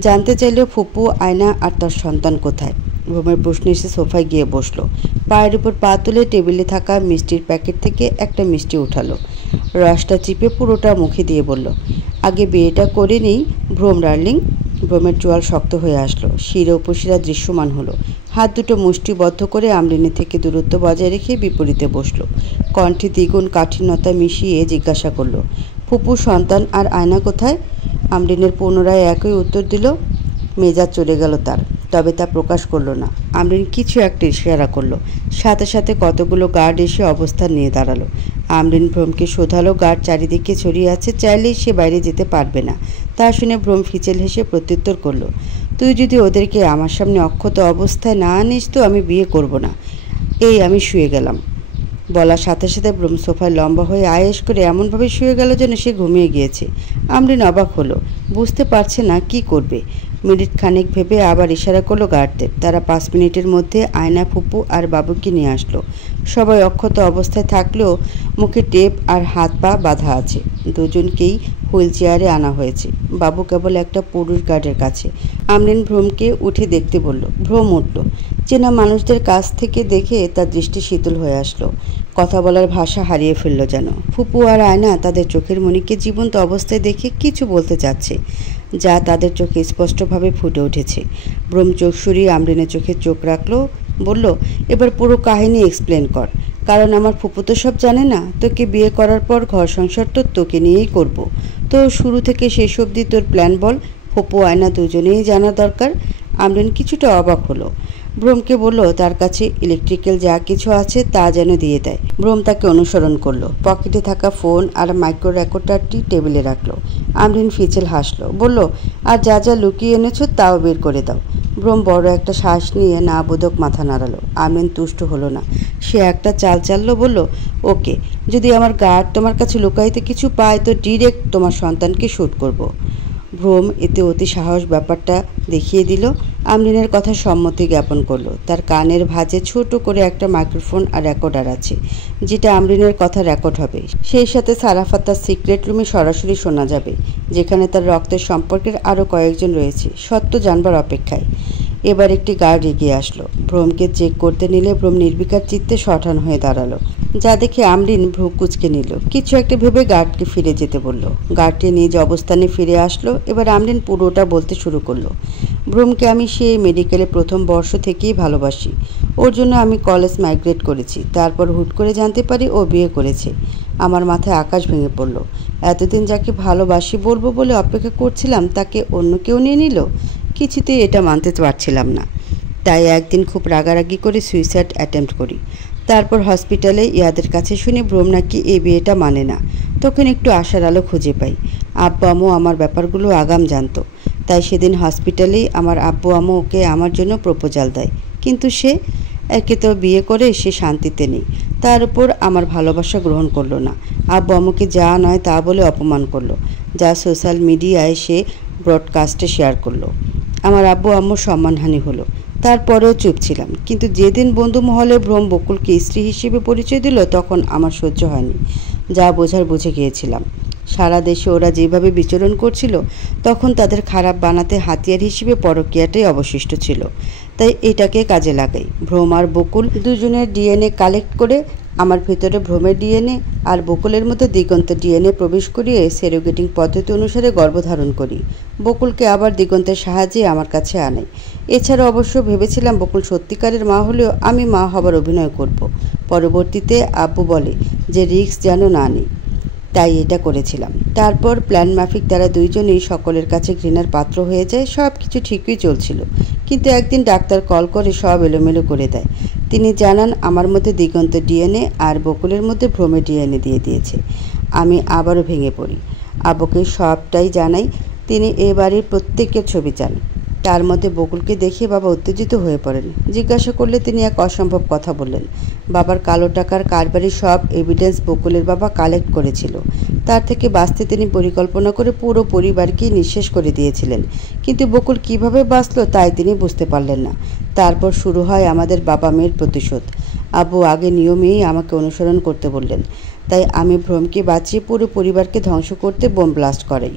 জানতে চাইলেও ফুপু, আয়না আর তার সন্তান কোথায়। ভ্রমের প্রশ্নে এসে সোফায় গিয়ে বসলো। পায়ের উপর পা তুলে টেবিলে থাকা মিষ্টির প্যাকেট থেকে একটা মিষ্টি উঠালো। রসটা চিপে পুরোটা মুখে দিয়ে বলল, আগে বিয়েটা করে নেই ভ্রম ডার্লিং। ভ্রমের চোয়াল শক্ত হয়ে আসলো। শিরা উপশিরা দৃশ্যমান হলো। হাত দুটো মুষ্টিবদ্ধ করে আমরিনী থেকে দূরত্ব বজায় রেখে বিপরীতে বসলো। কণ্ঠে দ্বিগুণ কাঠিন্যতা মিশিয়ে জিজ্ঞাসা করলো, ফুপু, সন্তান আর আয়না কোথায়? আমরিনের পুনরায় একই উত্তর দিল। মেজাজ চলে গেল তার, তবে তা প্রকাশ করলো না। আমরিন কিছু একটা ইশারা করলো। সাথে সাথে কতগুলো গার্ড এসে অবস্থান নিয়ে দাঁড়ালো। আমরিন ভ্রমকে শোধালো, গার্ড চারিদিকে ছড়িয়ে আছে, চাইলেই সে বাইরে যেতে পারবে না। তা শুনে ভ্রম ফিচেল হেসে প্রত্যুত্তর করলো, তুই যদি ওদেরকে আমার সামনে অক্ষত অবস্থায় না আনিস তো আমি বিয়ে করব না। এই আমি শুয়ে গেলাম। বলার সাথে সাথে ভ্রম সোফায় লম্বা হয়ে আয়েশ করে এমনভাবে শুয়ে গেল যেন সে ঘুমিয়ে গিয়েছে। আমরিন অবাক হলো, বুঝতে পারছে না কি করবে। মিনিট খানেক ভেবে আবার ইশারা করলো গার্ডদের। তারা 5 মিনিটের মধ্যে আয়না, ফুপু আর বাবুকে নিয়ে আসলো। সবাই অক্ষত অবস্থায় থাকলেও মুখে টেপ আর হাত পা বাঁধা আছে। দুজনকেই হুইল চেয়ারে আনা হয়েছে। বাবু কেবল একটা পুরুষ গার্ডের কাছে। আমরিন ভ্রমকে উঠে দেখতে বলল। ভ্রম উঠল। চেনা মানুষদের কাছ থেকে দেখে তার দৃষ্টি শীতল হয়ে আসলো। কথা বলার ভাষা হারিয়ে ফেলল যেন। ফুপু আর আয়না তাদের চোখের মণিকে জীবন্ত অবস্থায় দেখে কিছু বলতে চাচ্ছে, যা তাদের চোখে স্পষ্টভাবে ফুটে উঠেছে। ভ্রম চোখ সরিয়ে আমরিনের চোখে চোখ রাখলো। বলল, এবার পুরো কাহিনী এক্সপ্লেন কর, কারণ আমার ফুপু তো সব জানে না। তোকে বিয়ে করার পর ঘর সংসার তো তোকে নিয়েই করব। তো শুরু থেকে শেষ অবধি তোর প্ল্যান বল। ফুপু আয়না দুজনেই জানা দরকার। আমরিন কিছুটা অবাক হলো। ভ্রমকে বলল তার কাছে ইলেকট্রিক্যাল যা কিছু আছে তা যেন দিয়ে দেয়। ভ্রম তাকে অনুসরণ করলো। পকেটে থাকা ফোন আর মাইক্রো রেকর্ডারটি টেবিলে রাখলো। আমরিন ফিচেল হাসলো, বলল, আর যা যা লুকিয়ে এনেছো তাও বের করে দাও। ভ্রম বড় একটা শ্বাস নিয়ে না বোধক মাথা নাড়ালো। আমরিন তুষ্ট হলো না। সে একটা চাল চাললো, বলল, ওকে, যদি আমার গার্ড তোমার কাছে লুকাইতে কিছু পায় তো ডিরেক্ট তোমার সন্তানকে শ্যুট করব। ভ্রম এতে অতি সাহস ব্যাপারটা দেখিয়ে দিল। আমরিনের কথা সম্মতি জ্ঞাপন করলো। তার কানের ভাঁজে ছোট করে একটা মাইক্রোফোন আর রেকর্ডার আছে, যেটা আমরিনের কথা রেকর্ড হবে। সেই সাথে সারাফাত তার সিক্রেট রুমে সরাসরি শোনা যাবে, যেখানে তার রক্তের সম্পর্কের আরও কয়েকজন রয়েছে, সত্য জানবার অপেক্ষায়। এবার একটি গার্ড এগিয়ে আসলো। ভ্রমকে চেক করতে নিলে ভ্রম নির্বিকার চিত্তে শঠান হয়ে দাঁড়ালো, যা দেখে আমরিন ভ্রু কুচকে নিল। কিছু একটা ভেবে গার্ডকে ফিরে যেতে বলল। গার্ডটি নিজ অবস্থানে ফিরে আসলো। এবার আমরিন পুরোটা বলতে শুরু করলো। ভ্রমকে আমি সেই মেডিকেলে প্রথম বর্ষ থেকেই ভালোবাসি। ওর জন্য আমি কলেজ মাইগ্রেট করেছি। তারপর হুট করে জানতে পারি ও বিয়ে করেছে। আমার মাথায় আকাশ ভেঙে পড়ল। এতদিন যাকে ভালোবাসি বলবো বলে অপেক্ষা করছিলাম, তাকে অন্য কেউ নিয়ে নিল। কিছুতেই এটা মানতে পারছিলাম না। তাই একদিন খুব রাগারাগি করে সুইসাইড অ্যাটেম্প্ট করি। তারপর হসপিটালে ইয়াদের কাছে শুনে ভ্রম নাকি এই বিয়েটা মানে না। তখন একটু আশার আলো খুঁজে পাই। আব্বু আম্মু আমার ব্যাপারগুলো আগাম জানতো। তাই সেদিন হসপিটালেই আমার আব্বু আম্মু ওকে আমার জন্য প্রপোজাল দেয়। কিন্তু সে একে তো বিয়ে করে সে শান্তিতে নেই, তার উপর আমার ভালোবাসা গ্রহণ করলো না। আব্বু আম্মুকে যা নয় তা বলে অপমান করলো, যা সোশ্যাল মিডিয়ায় সে ব্রডকাস্টে শেয়ার করলো। আমার আব্বু আম্মুর সম্মানহানি হলো। তারপরেও চুপ ছিলাম। কিন্তু যেদিন বন্ধু মহলে ভ্রম বকুলকে স্ত্রী হিসেবে পরিচয় দিল, তখন আমার সহ্য হয়নি। যা বোঝার বুঝে গিয়েছিলাম। সারা দেশে ওরা যেভাবে বিচরণ করছিল, তখন তাদের খারাপ বানাতে হাতিয়ার হিসেবে পরকীয়াটাই অবশিষ্ট ছিল। তাই এটাকে কাজে লাগাই। ভ্রম আর বকুল দুজনের ডিএনএ কালেক্ট করে আমার ভেতরে ভ্রমের ডিএনএ আর বকুলের মতো দিগন্তের ডিএনএ প্রবেশ করিয়ে সেরোগেটিং পদ্ধতি অনুসারে গর্ভধারণ করি। বকুলকে আবার দিগন্তের সাহায্যে আমার কাছে আনাই। এছাড়া অবশ্য ভেবেছিলাম বকুল সত্যিকারের মা হলেও আমি মা হবার অভিনয় করব। পরবর্তীতে আব্বু বলে যে রিস্ক যেন না নিই, তাই এটা করেছিলাম। তারপর প্ল্যান মাফিক তারা দুইজনেই সকলের কাছে ঘৃণার পাত্র হয়ে যায়। সব কিছু ঠিকই চলছিল, কিন্তু একদিন ডাক্তার কল করে সব এলোমেলো করে দেয়। তিনি জানান আমার মধ্যে দিগন্তের ডিএনএ আর বকুলের মধ্যে ভ্রমের ডিএনএ দিয়ে দিয়েছে। আমি আবারও ভেঙে পড়ি। আব্বুকে সবটাই জানাই। তিনি এ বাড়ির প্রত্যেকের ছবি চান। তার মধ্যে বকুলকে দেখে বাবা উত্তেজিত হয়ে পড়েন। জিজ্ঞাসা করলে তিনি এক অসম্ভব কথা বললেন। বাবার কালো টাকার কারবারির সব এভিডেন্স বকুলের বাবা কালেক্ট করেছিল। তার থেকে বাঁচতে তিনি পরিকল্পনা করে পুরো পরিবারকেই নিঃশেষ করে দিয়েছিলেন। কিন্তু বকুল কিভাবে বাঁচলো তাই তিনি বুঝতে পারলেন না। তারপর শুরু হয় আমাদের বাবা মেয়ের প্রতিশোধ। আব্বু আগে নিয়মেই আমাকে অনুসরণ করতে বললেন। তাই আমি ভ্রমকে বাঁচিয়ে পুরো পরিবারকে ধ্বংস করতে বোম ব্লাস্ট করাই।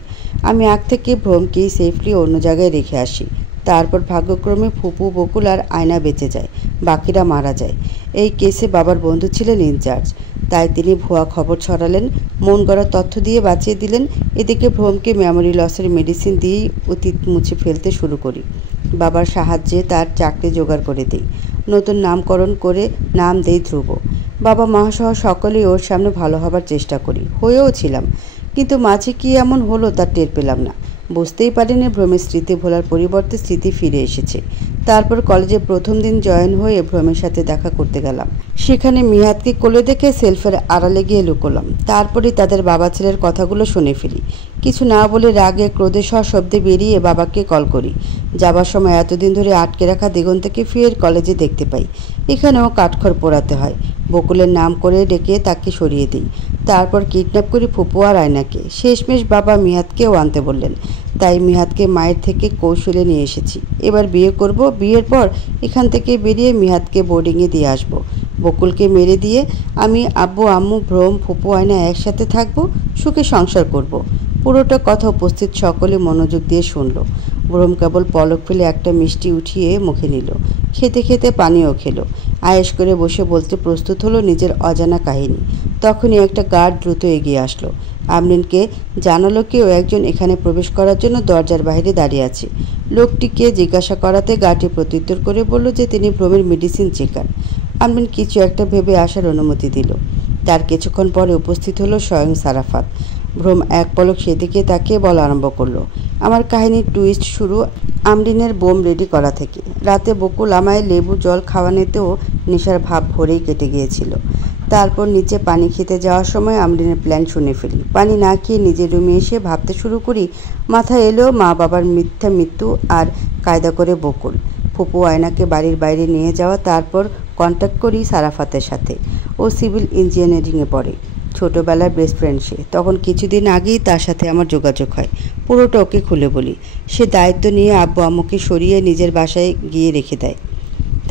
আমি আগ থেকে ভ্রমকেই সেফলি অন্য জায়গায় রেখে আসি। তারপর ভাগ্যক্রমে ফুপু, বকুল আর আয়না বেঁচে যায়। বাকিরা মারা যায়। এই কেসে বাবার বন্ধু ছিলেন ইনচার্জ, তাই তিনি ভুয়া খবর ছড়ালেন, মন গড়া তথ্য দিয়ে বাঁচিয়ে দিলেন। এদিকে ভ্রমকে মেমোরি লসের মেডিসিন দিয়েই অতীত মুছে ফেলতে শুরু করি। বাবার সাহায্যে তার চাকরি জোগাড় করে দিই। নতুন নামকরণ করে নাম দেই ধ্রুব। বাবা মা সহ সকলেই ওর সামনে ভালো হবার চেষ্টা করি, হয়েও ছিলাম। কিন্তু মাঝে কি এমন হলো তা টের পেলাম না। বুঝতেই পারিনি ভ্রমের স্মৃতি ভোলার পরিবর্তে স্মৃতি ফিরে এসেছে। তারপর কলেজে প্রথম দিন জয়েন হয়ে ভ্রমের সাথে দেখা করতে গেলাম। সেখানে মিহাদকে কোলে দেখে সেলফের আড়ালে গিয়ে লুকোলাম। তারপরে তাদের বাবা ছেলের কথাগুলো শুনে ফেলি। কিছু না বলে রাগে ক্রোধে সশব্দে বেরিয়ে বাবাকে কল করি। যাবার সময় এতদিন ধরে আটকে রাখা দিগন্তকে ফের কলেজে দেখতে পাই। এখানেও কাঠখড় পোড়াতে হয়। বকুলের নাম করে ডেকে তাকে সরিয়ে দিই। তারপর কিডন্যাপ করি ফুপু আর আয়নাকে। শেষমেশ বাবা মিহাদকেও আনতে বললেন। তাই মিহাদকে মায়ের থেকে কৌশলে নিয়ে এসেছি। এবার বিয়ে করব। বিয়ের পর এখান থেকে বেরিয়ে মিহাদকে বোর্ডিংয়ে দিয়ে আসব। বকুলকে মেরে দিয়ে আমি, আব্বু আম্মু, ভ্রম, ফুপু, আয়না একসাথে থাকবো, সুখে সংসার করব। পুরোটা কথা উপস্থিত সকলে মনোযোগ দিয়ে শুনল। ভ্রম কেবল পলক ফেলে একটা মিষ্টি উঠিয়ে মুখে নিল। খেতে খেতে পানিও খেলো। আয়েশ করে বসে বলতে প্রস্তুত হলো নিজের অজানা কাহিনী। তখনই একটা গার্ড দ্রুত এগিয়ে আসলো। আমরিনকে জানালো কেউ একজন এখানে প্রবেশ করার জন্য দরজার বাইরে দাঁড়িয়ে আছে। লোকটিকে জিজ্ঞাসা করাতে গার্ডটি প্রত্যুত্তর করে বলল যে তিনি ভ্রমের মেডিসিন চেকার। আমরিন কিছু একটা ভেবে আসার অনুমতি দিল। তার কিছুক্ষণ পরে উপস্থিত হলো স্বয়ং সারাফাত। ভ্রম এক পলক সেদিকে তাকিয়ে বলা আরম্ভ করলো, আমার কাহিনীর টুইস্ট শুরু আমরিনের বোম রেডি করা থেকে। রাতে বকুল আমায় লেবু জল খাওয়ানোতেও নেশার ভাব ভরেই কেটে গিয়েছিল। তারপর নিচে পানি খেতে যাওয়ার সময় আমরিনের প্ল্যান শুনে ফেলি। পানি না খেয়ে নিজের রুমে এসে ভাবতে শুরু করি, মাথায় এলো মা বাবার মিথ্যা মৃত্যু আর কায়দা করে বকুল। ফুপু আয়নাকে বাড়ির বাইরে নিয়ে যাওয়া। তারপর কন্ট্যাক্ট করি সারাফাতের সাথে। ও সিভিল ইঞ্জিনিয়ারিংয়ে পড়ে, ছোটোবেলার বেস্ট ফ্রেন্ড সে। তখন কিছুদিন আগেই তার সাথে আমার যোগাযোগ হয়। পুরোটা ওকে খুলে বলি। সে দায়িত্ব নিয়ে আব্বু আম্মুকে সরিয়ে নিজের বাসায় গিয়ে রেখে দেয়।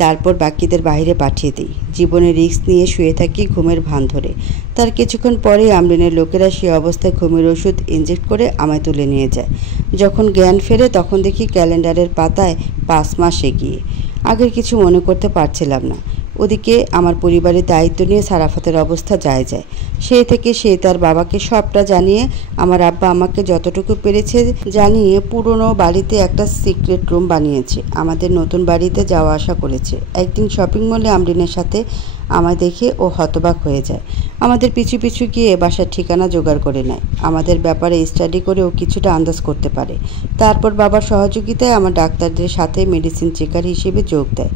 তারপর বাকিদের বাইরে পাঠিয়ে দিই। জীবনে রিস্ক নিয়ে শুয়ে থাকি ঘুমের ভান ধরে। তার কিছুক্ষণ পরেই আমরিনের লোকেরা সে অবস্থায় ঘুমের ওষুধ ইনজেক্ট করে আমায় তুলে নিয়ে যায়। যখন জ্ঞান ফেরে তখন দেখি ক্যালেন্ডারের পাতায় 5 মাস এগিয়ে। আগের কিছু মনে করতে পারছিলাম না। ওদিকে আমার পরিবারের দায়িত্ব নিয়ে সারাফাতের অবস্থা যায়। সেই থেকে সে তার বাবাকে সবটা জানিয়ে, আমার আব্বা আমাকে যতটুকু পেরেছে জানিয়ে পুরনো বাড়িতে একটা সিক্রেট রুম বানিয়েছে। আমাদের নতুন বাড়িতে যাওয়া আসা করেছে। একদিন শপিং মলে আমরিনের সাথে আমায় দেখে ও হতবাক হয়ে যায়। আমাদের পিছু পিছু গিয়ে বাসার ঠিকানা জোগাড় করে নেয়। আমাদের ব্যাপারে স্টাডি করে ও কিছুটা আন্দাজ করতে পারে। তারপর বাবার সহযোগিতায় আমার ডাক্তারদের সাথে মেডিসিন চেকার হিসেবে যোগ দেয়।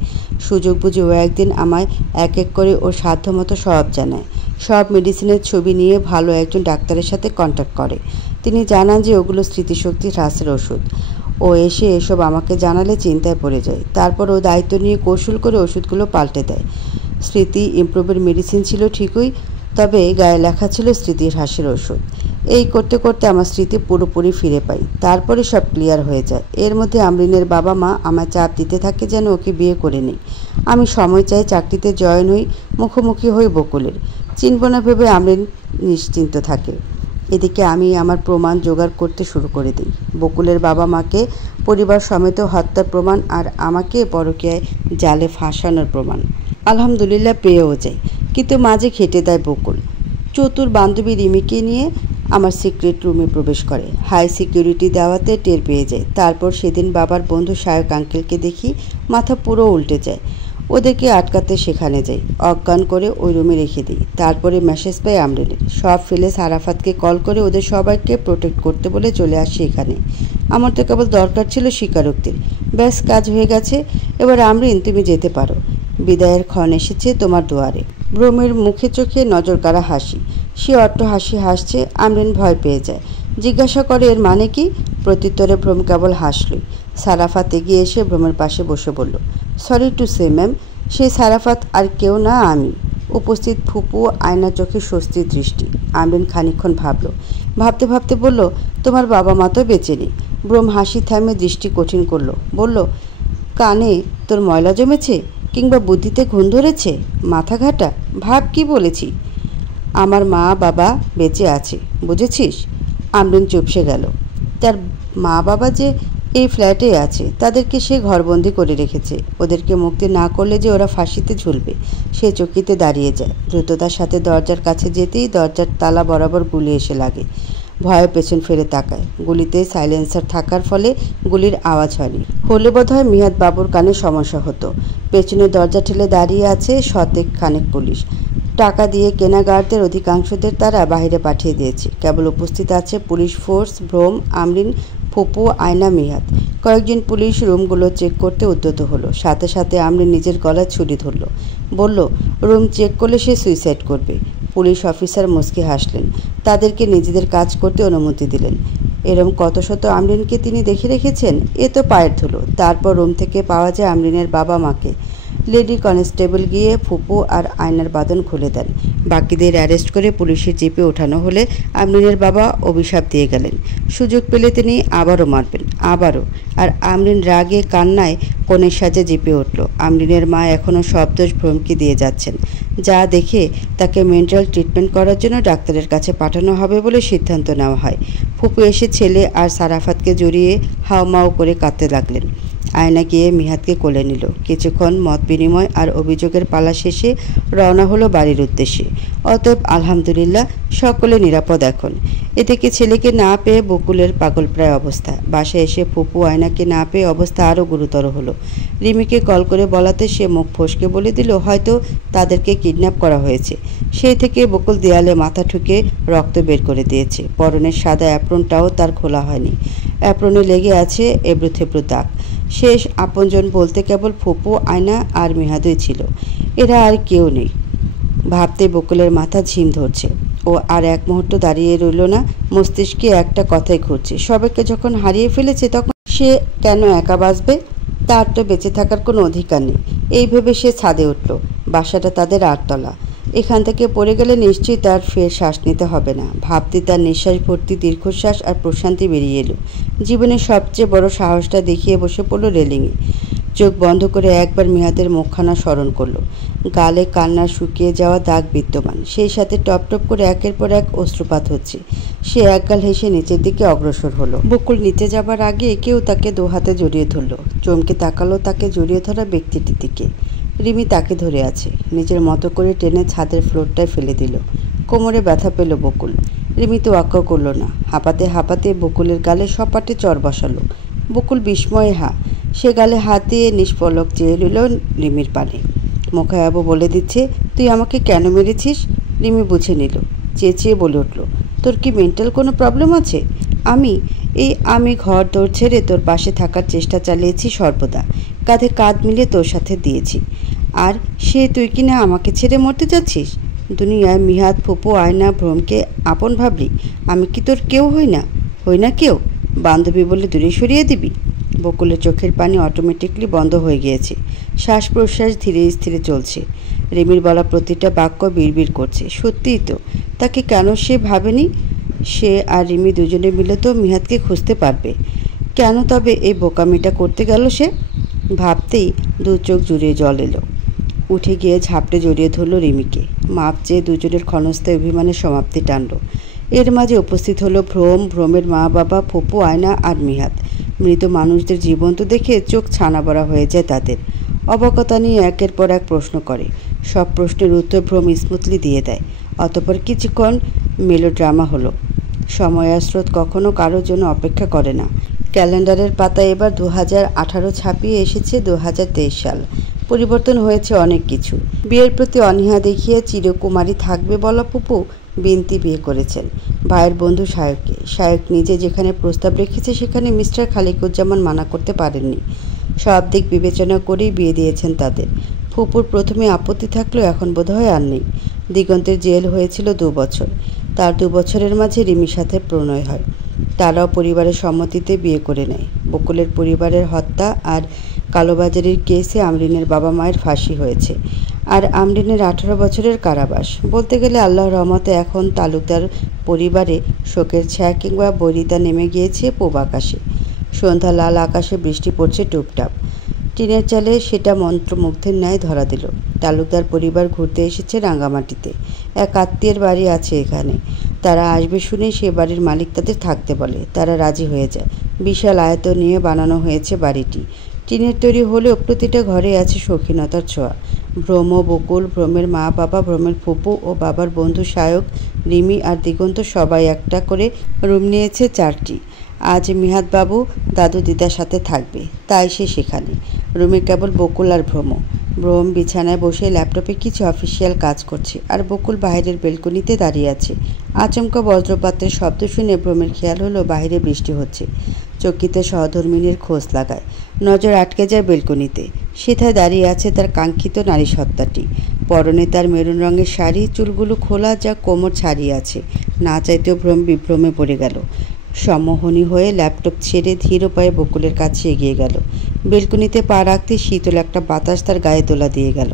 সুযোগ বুঝে ও একদিন আমায় এক এক করে ওর সাধ্যমতো সব জানায়। সব মেডিসিনের ছবি নিয়ে ভালো একজন ডাক্তারের সাথে কন্ট্যাক্ট করে। তিনি জানান যে ওগুলো স্মৃতিশক্তি হ্রাসের ওষুধ। ও এসে এসব আমাকে জানালে চিন্তায় পড়ে যায়। তারপর ও দায়িত্ব নিয়ে কৌশল করে ওষুধগুলো পাল্টে দেয়। স্মৃতি ইমপ্রুভের মেডিসিন ছিল ঠিকই, তবে গায়ে লেখা ছিল স্মৃতি হ্রাসের ওষুধ। এই করতে করতে আমার স্মৃতি পুরোপুরি ফিরে পাই। তারপরে সব ক্লিয়ার হয়ে যায়। এর মধ্যে আমরিনের বাবা মা আমায় চাপ দিতে থাকে যেন ওকে বিয়ে করে নিই। আমি সময় চাই, চাকরিতে জয়েন হই, মুখোমুখি হই বকুলের। চিনব না ভেবে আমরিন নিশ্চিন্ত থাকে। এদিকে আমি আমার প্রমাণ জোগাড় করতে শুরু করে দিই। বকুলের বাবা মাকে পরিবার সমেত হত্যার প্রমাণ আর আমাকে পরকীয়ায় জালে ফাঁসানোর প্রমাণ। আলহামদুলিল্লাহ পেয়েও যাই, কিন্তু মাঝে খেটে দেয় বকুল। চতুর বান্ধবী রিমিকে নিয়ে আমার সিক্রেট রুমে প্রবেশ করে। হাই সিকিউরিটি দেওয়াতে টের পেয়ে যায়। তারপর সেদিন বাবার বন্ধু শায়ক আঙ্কেলকে দেখি, মাথা পুরো উল্টে যায়। ওদেরকে আটকাতে সেখানে যাই, অজ্ঞান করে ওই রুমে রেখে দিই। তারপরে মেসেজ পাই আমরিনের। সব ফেলে সারাফাতকে কল করে ওদের সবাইকে প্রোটেক্ট করতে বলে চলে আসি এখানে। আমার তো কেবল দরকার ছিল স্বীকারোক্তির। ব্যাস, কাজ হয়ে গেছে। এবার আমরিন, তুমি যেতে পারো। বিদায়ের ক্ষণ এসেছে তোমার দুয়ারে। ভ্রমের মুখে চোখে নজর কাড়া হাসি। সে অট্ট হাসি হাসছে। আমরিন ভয় পেয়ে যায়, জিজ্ঞাসা করে এর মানে কি। প্রত্যুত্তরে ভ্রম কেবল হাসলই। সারাফাত এগিয়ে এসে ভ্রমের পাশে বসে বলল, সরি টু সে ম্যাম, সেই সারাফাত আর কেউ না, আমি। উপস্থিত ফুপু আয়না চোখে স্বস্তির দৃষ্টি। আমরিন খানিকক্ষণ ভাবতে ভাবতে বলল, তোমার বাবা মা তো বেঁচে নেই। ভ্রম হাসি থামে দৃষ্টি কঠিন করলো, বলল, কানে তোর ময়লা জমেছে কিংবা বুদ্ধিতে ঘুণ ধরেছে? মাথা ঘাটা ভাব, কি বলেছি? আমার মা বাবা বেঁচে আছে, বুঝেছিস? আমরিন চুপসে গেল। তার মা বাবা যে এই ফ্ল্যাটে আছে, তাদেরকে সে ঘরবন্দি করে রেখেছে। ওদেরকে মুক্তি না করলে যে ওরা ফাঁসিতে ঝুলবে। সে চকিতে দাঁড়িয়ে যায়। দ্রুততার সাথে দরজার কাছে যেতেই দরজার তালা বরাবর গুলি এসে লাগে। ভয়ে পেছন ফিরে তাকায়। গুলিতে সাইলেন্সার থাকার ফলে গুলির আওয়াজ হয়নি। হলে বোধহয় মিয়াদ বাবুর কানে সমস্যা হতো। পেছনে দরজা ঠেলে দাঁড়িয়ে আছে শতেক খানেক পুলিশ। টাকা দিয়ে কেনা গার্ডদের অধিকাংশদের তারা বাইরে পাঠিয়ে দিয়েছে। কেবল উপস্থিত আছে পুলিশ ফোর্স, ভ্রম, আমরিন, ফুপু, আয়না, মিয়াদ। কয়েকজন পুলিশ রুমগুলো চেক করতে উদ্যত হলো। সাথে সাথে আমরিন নিজের গলায় ছুরি ধরল, বলল, রুম চেক করলে সে সুইসাইড করবে। পুলিশ অফিসার মুচকি হাসলেন। তাদেরকে নিজেদের কাজ করতে অনুমতি দিলেন। এরম কত শত আমরিনকে তিনি দেখে রেখেছেন, এ তো পায়ের ধুলো। তারপর রুম থেকে পাওয়া যায় আমরিনের বাবা মাকে। লেডি কনস্টেবল গিয়ে ফুপু আর আয়নার বাঁধন খুলে দেন। বাকিদের অ্যারেস্ট করে পুলিশের জিপে ওঠানো হলে আমরিনের বাবা অভিশাপ দিয়ে গেলেন, সুযোগ পেলে তিনি আবারও মারবেন, আবারও। আর আমরিন রাগে কান্নায় কনের সাজে জিপে উঠল। আমরিনের মা এখনও সব দোষ ভ্রমকে দিয়ে যাচ্ছেন। যা দেখে তাকে মেন্টাল ট্রিটমেন্ট করার জন্য ডাক্তারের কাছে পাঠানো হবে বলে সিদ্ধান্ত নেওয়া হয়। ফুপু এসে ছেলে আর সারাফাতকে জড়িয়ে হাওমাও করে কাঁদতে লাগলেন। আয়না গিয়ে মিহাদকে কোলে নিল। কিছুক্ষণ মত বিনিময় আর অভিযোগের পালা শেষে রওনা হলো বাড়ির উদ্দেশ্যে। অতএব আলহামদুলিল্লাহ, সকলে নিরাপদ এখন। এদিকে ছেলেকে না পেয়ে বকুলের পাগলপ্রায় অবস্থা। বাসায় এসে ফুপু আয়নাকে না পেয়ে অবস্থা আরও গুরুতর হলো। রিমিকে কল করে বলাতে সে মুখ ফসকে বলে দিল হয়তো তাদেরকে কিডন্যাপ করা হয়েছে। সেই থেকে বকুল দেয়ালে মাথা ঠুকে রক্ত বের করে দিয়েছে। পরনের সাদা অ্যাপ্রনটাও তার খোলা হয়নি। অ্যাপ্রনে লেগে আছে এবড়ো থেবড়ো দাগ। শেষ আপনজন বলতে কেবল ফুপু আয়না আর মিহাদই ছিল। এরা আর কেউ নেই। ভাবতে বকুলের মাথা ঝিম ধরছে। ও আর এক মুহূর্ত দাঁড়িয়ে রইল না। মস্তিষ্কে একটা কথাই ঘুরছে, সবাইকে যখন হারিয়ে ফেলেছে তখন সে কেন একা বাঁচবে? তার তো বেঁচে থাকার কোনো অধিকার নেই। এই ভেবে সে ছাদে উঠল। বাসাটা তাদের 8 তলা। এখান থেকে পড়ে গেলে নিশ্চয়ই তার ফের শ্বাস নিতে হবে না। ভাবতে তার নিঃশ্বাস ভর্তি দীর্ঘশ্বাস আর প্রশান্তি বেরিয়ে এলো। জীবনের সবচেয়ে বড় সাহসটা দেখিয়ে বসে পড়ল রেলিংয়ে। চোখ বন্ধ করে একবার মিহাদের মুখখানা স্মরণ করলো। গালে কান্নার শুকিয়ে যাওয়া দাগ বিদ্যমান, সেই সাথে টপ টপ করে একের পর এক অশ্রুপাত হচ্ছে। সে একগাল হেসে নিচের দিকে অগ্রসর হলো। বকুল নিচে যাবার আগে কেউ তাকে 2 হাতে জড়িয়ে ধরল। চমকে তাকালো তাকে জড়িয়ে ধরা ব্যক্তিটির দিকে। রিমি তাকে ধরে আছে। নিজের মতো করে টেনে ছাদের ফ্লোরটায় ফেলে দিল। কোমরে ব্যথা পেল বকুল। রিমি তো ওয়াক্কা করল না। হাঁপাতে হাঁপাতে বকুলের গালে সপাটে চর বসালো। বকুল বিস্ময়ে সে গালে হাত দিয়ে নিষ্পলক চেয়ে রইল রিমির পানে। মোখায়াবু বলে দিচ্ছে, তুই আমাকে কেন মেরেছিস? রিমি বুঝে নিল। চেঁচিয়ে বলে উঠল, তোর কি মেন্টাল কোনো প্রবলেম আছে? আমি ঘর দৌড় ছেড়ে তোর পাশে থাকার চেষ্টা চালিয়েছি সর্বদা। কাঁধে কাঁধ মিলিয়ে তোর সাথে দিয়েছি। আর সে তুই কিনা আমাকে ছেড়ে মরতে যাচ্ছিস? দুনিয়ায় মিহাদ, ফুপু, আয়না, ভ্রমকে আপন ভাবলি। আমি কি তোর কেউ হই না কেউ? বান্ধবী বলে দূরে সরিয়ে দিবি? বকুলের চোখের পানি অটোমেটিকলি বন্ধ হয়ে গিয়েছে। শ্বাস প্রশ্বাস ধীরে স্থিরে চলছে। রিমির বলা প্রতিটা বাক্য বিড়বিড় করছে। সত্যিই তো, তাকে কেন সে ভাবেনি? সে আর রিমি দুজনে মিলে তো মিহাদকে খুঁজতে পারবে। কেন তবে এই বোকামিটা করতে গেল সে? ভাবতেই 2 চোখ জুড়িয়ে জল এলো। উঠে গিয়ে ঝাপটে জড়িয়ে ধরল রিমিকে। মাপ চেয়ে দুজনের ক্ষণস্থায়ী অভিমানের সমাপ্তি টানল। এর মাঝে উপস্থিত হলো ভ্রমের মা বাবা, ফুপু, আয়না আর মিহাদ। মৃত মানুষদের জীবন্ত দেখে চোখ ছানা বড়া হয়ে যায় তাদের। অবাকতা নিয়ে একের পর এক প্রশ্ন করে। সব প্রশ্নের উত্তর ভ্রম স্মুথলি দিয়ে দেয়। অতঃপর কিছুক্ষণ মেলোড্রামা হলো। সময়ের স্রোত কখনো কারোর জন্য অপেক্ষা করে না। ক্যালেন্ডারের পাতায় এবার 2018 ছাপিয়ে এসেছে 2023 সাল। পরিবর্তন হয়েছে অনেক কিছু। বিয়ের প্রতি অনীহা দেখিয়ে চিরকুমারী থাকবে বলা ফুপু বিনতি বিয়ে করেছেন ভাইয়ের বন্ধু শায়ককে। শায়ক নিজে যেখানে প্রস্তাব রেখেছে সেখানে মিস্টার খালিকুজ্জামান মানা করতে পারেননি। সব দিক বিবেচনা করেই বিয়ে দিয়েছেন তাদের। ফুপুর প্রথমে আপত্তি থাকলেও এখন বোধহয় আর নেই। দিগন্তের জেল হয়েছিল 2 বছর। তার 2 বছরের মাঝে রিমির সাথে প্রণয় হয়। তারাও পরিবারের সম্মতিতে বিয়ে করে নেয়। বকুলের পরিবারের হত্যা আর কালোবাজারির কেসে আমরিনের বাবা মায়ের ফাঁসি হয়েছে। আর আমরিনের 18 বছরের কারাবাস। বলতে গেলে আল্লাহর রহমতে এখন তালুকদার পরিবারে শোকের ছায়া কিংবা বৈরিতা নেমে গিয়েছে পূব আকাশে। সন্ধ্যা লাল আকাশে বৃষ্টি পড়ছে টুপটাপ। টিনের চালে সেটা মন্ত্রমুগ্ধের ন্যায় ধরা দিল। তালুকদার পরিবার ঘুরতে এসেছে রাঙ্গামাটিতে। এক আত্মীয়ের বাড়ি আছে এখানে। তারা আসবে শুনে সে বাড়ির মালিক তাদের থাকতে বলে। তারা রাজি হয়ে যায়। বিশাল আয়তন নিয়ে বানানো হয়েছে বাড়িটি। টিনের তৈরি হলেও প্রতিটা ঘরে আছে শৌখিনতার ছোঁয়া। ভ্রম, বকুল, ভ্রমের মা বাবা, ভ্রমের ফুপু ও বাবার বন্ধু শায়ক, রিমি আর দিগন্ত সবাই একটা করে রুম নিয়েছে 4টি। আজ মিহাদবাবু দাদু দিদার সাথে থাকবে, তাই সে সেখানে। রুমে কেবল বকুল আর ভ্রম বিছানায় বসে ল্যাপটপে কিছু অফিসিয়াল কাজ করছে, আর বকুল বাইরের বেলকনিতে দাঁড়িয়ে আছে। আচমকা বজ্রপাতের শব্দ শুনে ভ্রমের খেয়াল হলো বাইরে বৃষ্টি হচ্ছে। চকিতে সহধর্মিনীর খোঁজ লাগায়। নজর আটকে যায় বেলকনিতে। সেথায় দাঁড়িয়ে আছে তার কাঙ্ক্ষিত নারী সত্তাটি। পরনে তার মেরুন রঙের শাড়ি, চুলগুলো খোলা, যা কোমর ছাড়িয়ে আছে। না চাইতেও ভ্রম বিভ্রমে পড়ে গেল। সম্মোহনী হয়ে ল্যাপটপ ছেড়ে ধীর পায়ে বকুলের কাছে এগিয়ে গেল। বেলকনিতে পা রাখতে শীতল একটা বাতাস তার গায়ে তোলা দিয়ে গেল।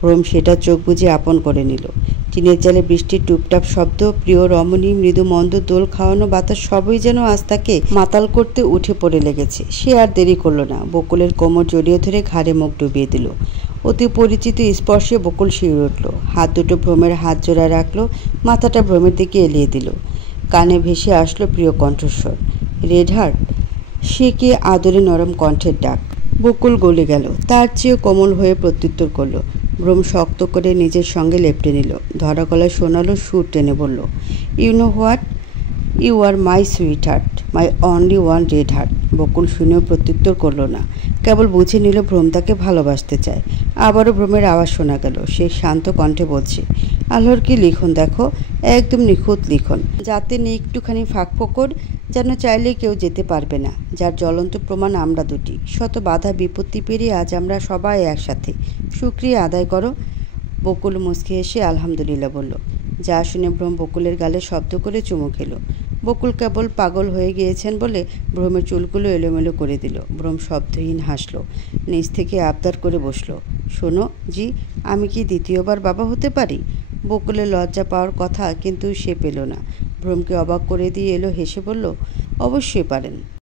ভ্রম সেটা চোখ বুজে আপন করে নিল। টিনের চালে বৃষ্টির টুপটাপ শব্দ, প্রিয় রমণী, মৃদু মন্দ দোল খাওয়ানো বাতাস সবই যেন আজ তাকে মাতাল করতে উঠে পড়ে লেগেছে। সে আর দেরি করল না। বকুলের কোমর জড়িয়ে ধরে ঘাড়ে মুখ ডুবিয়ে দিল। অতি পরিচিত স্পর্শে বকুল শিউরে উঠল। হাত দুটো ভ্রমের হাত জোড়ায় রাখল। মাথাটা ভ্রমের দিকে এলিয়ে দিল। কানে ভেসে আসলো প্রিয় কণ্ঠস্বর, রেড হার্ট। সে কি আদরে নরম কণ্ঠের ডাক। বকুল গলে গেল, তার চেয়েও কোমল হয়ে প্রত্যুত্তর করলো। ভ্রম শক্ত করে নিজের সঙ্গে লেপটে নিল, ধরা গলায় শোনালো, সুর টেনে বলল, you know what, you are my sweet heart, my only one red heart. Bakul শুনেও প্রত্যুত্তর করল না, কেবল বুঝে নিল ভ্রম তাকে ভালোবাসতে চায়। আবারও ভ্রমের আওয়াজ শোনা গেল, সে শান্ত কণ্ঠে বলছে, আল্লাহর কি লিখন দেখো, একদম নিখুঁত লিখন, যাতে নেই একটুখানি ফাঁক ফোকর, যেন চাইলে কেউ যেতে পারবে না, যার জ্বলন্ত প্রমাণ আমরা দুটি। শত বাধা বিপত্তি পেরিয়ে আজ আমরা সবাই একসাথে, শুকরিয়া আদায় করো। বকুল মুচকি এসে আলহামদুলিল্লাহ বলল। যা শুনে ভ্রম বকুলের গালে শব্দ করে চুমু খেলো। বকুল কেবল পাগল হয়ে গিয়েছেন বলে ভ্রমের চুলগুলো এলোমেলো করে দিল। ভ্রম শব্দহীন হাসলো, নিজ থেকে আবদার করে বসল, শোনো জি, আমি কি দ্বিতীয়বার বাবা হতে পারি? বকুলের লজ্জা পাওয়ার কথা, কিন্তু সে পেল না। ভ্রমকে অবাক করে দিয়ে এলো হেসে বলল, অবশ্যই পারেন।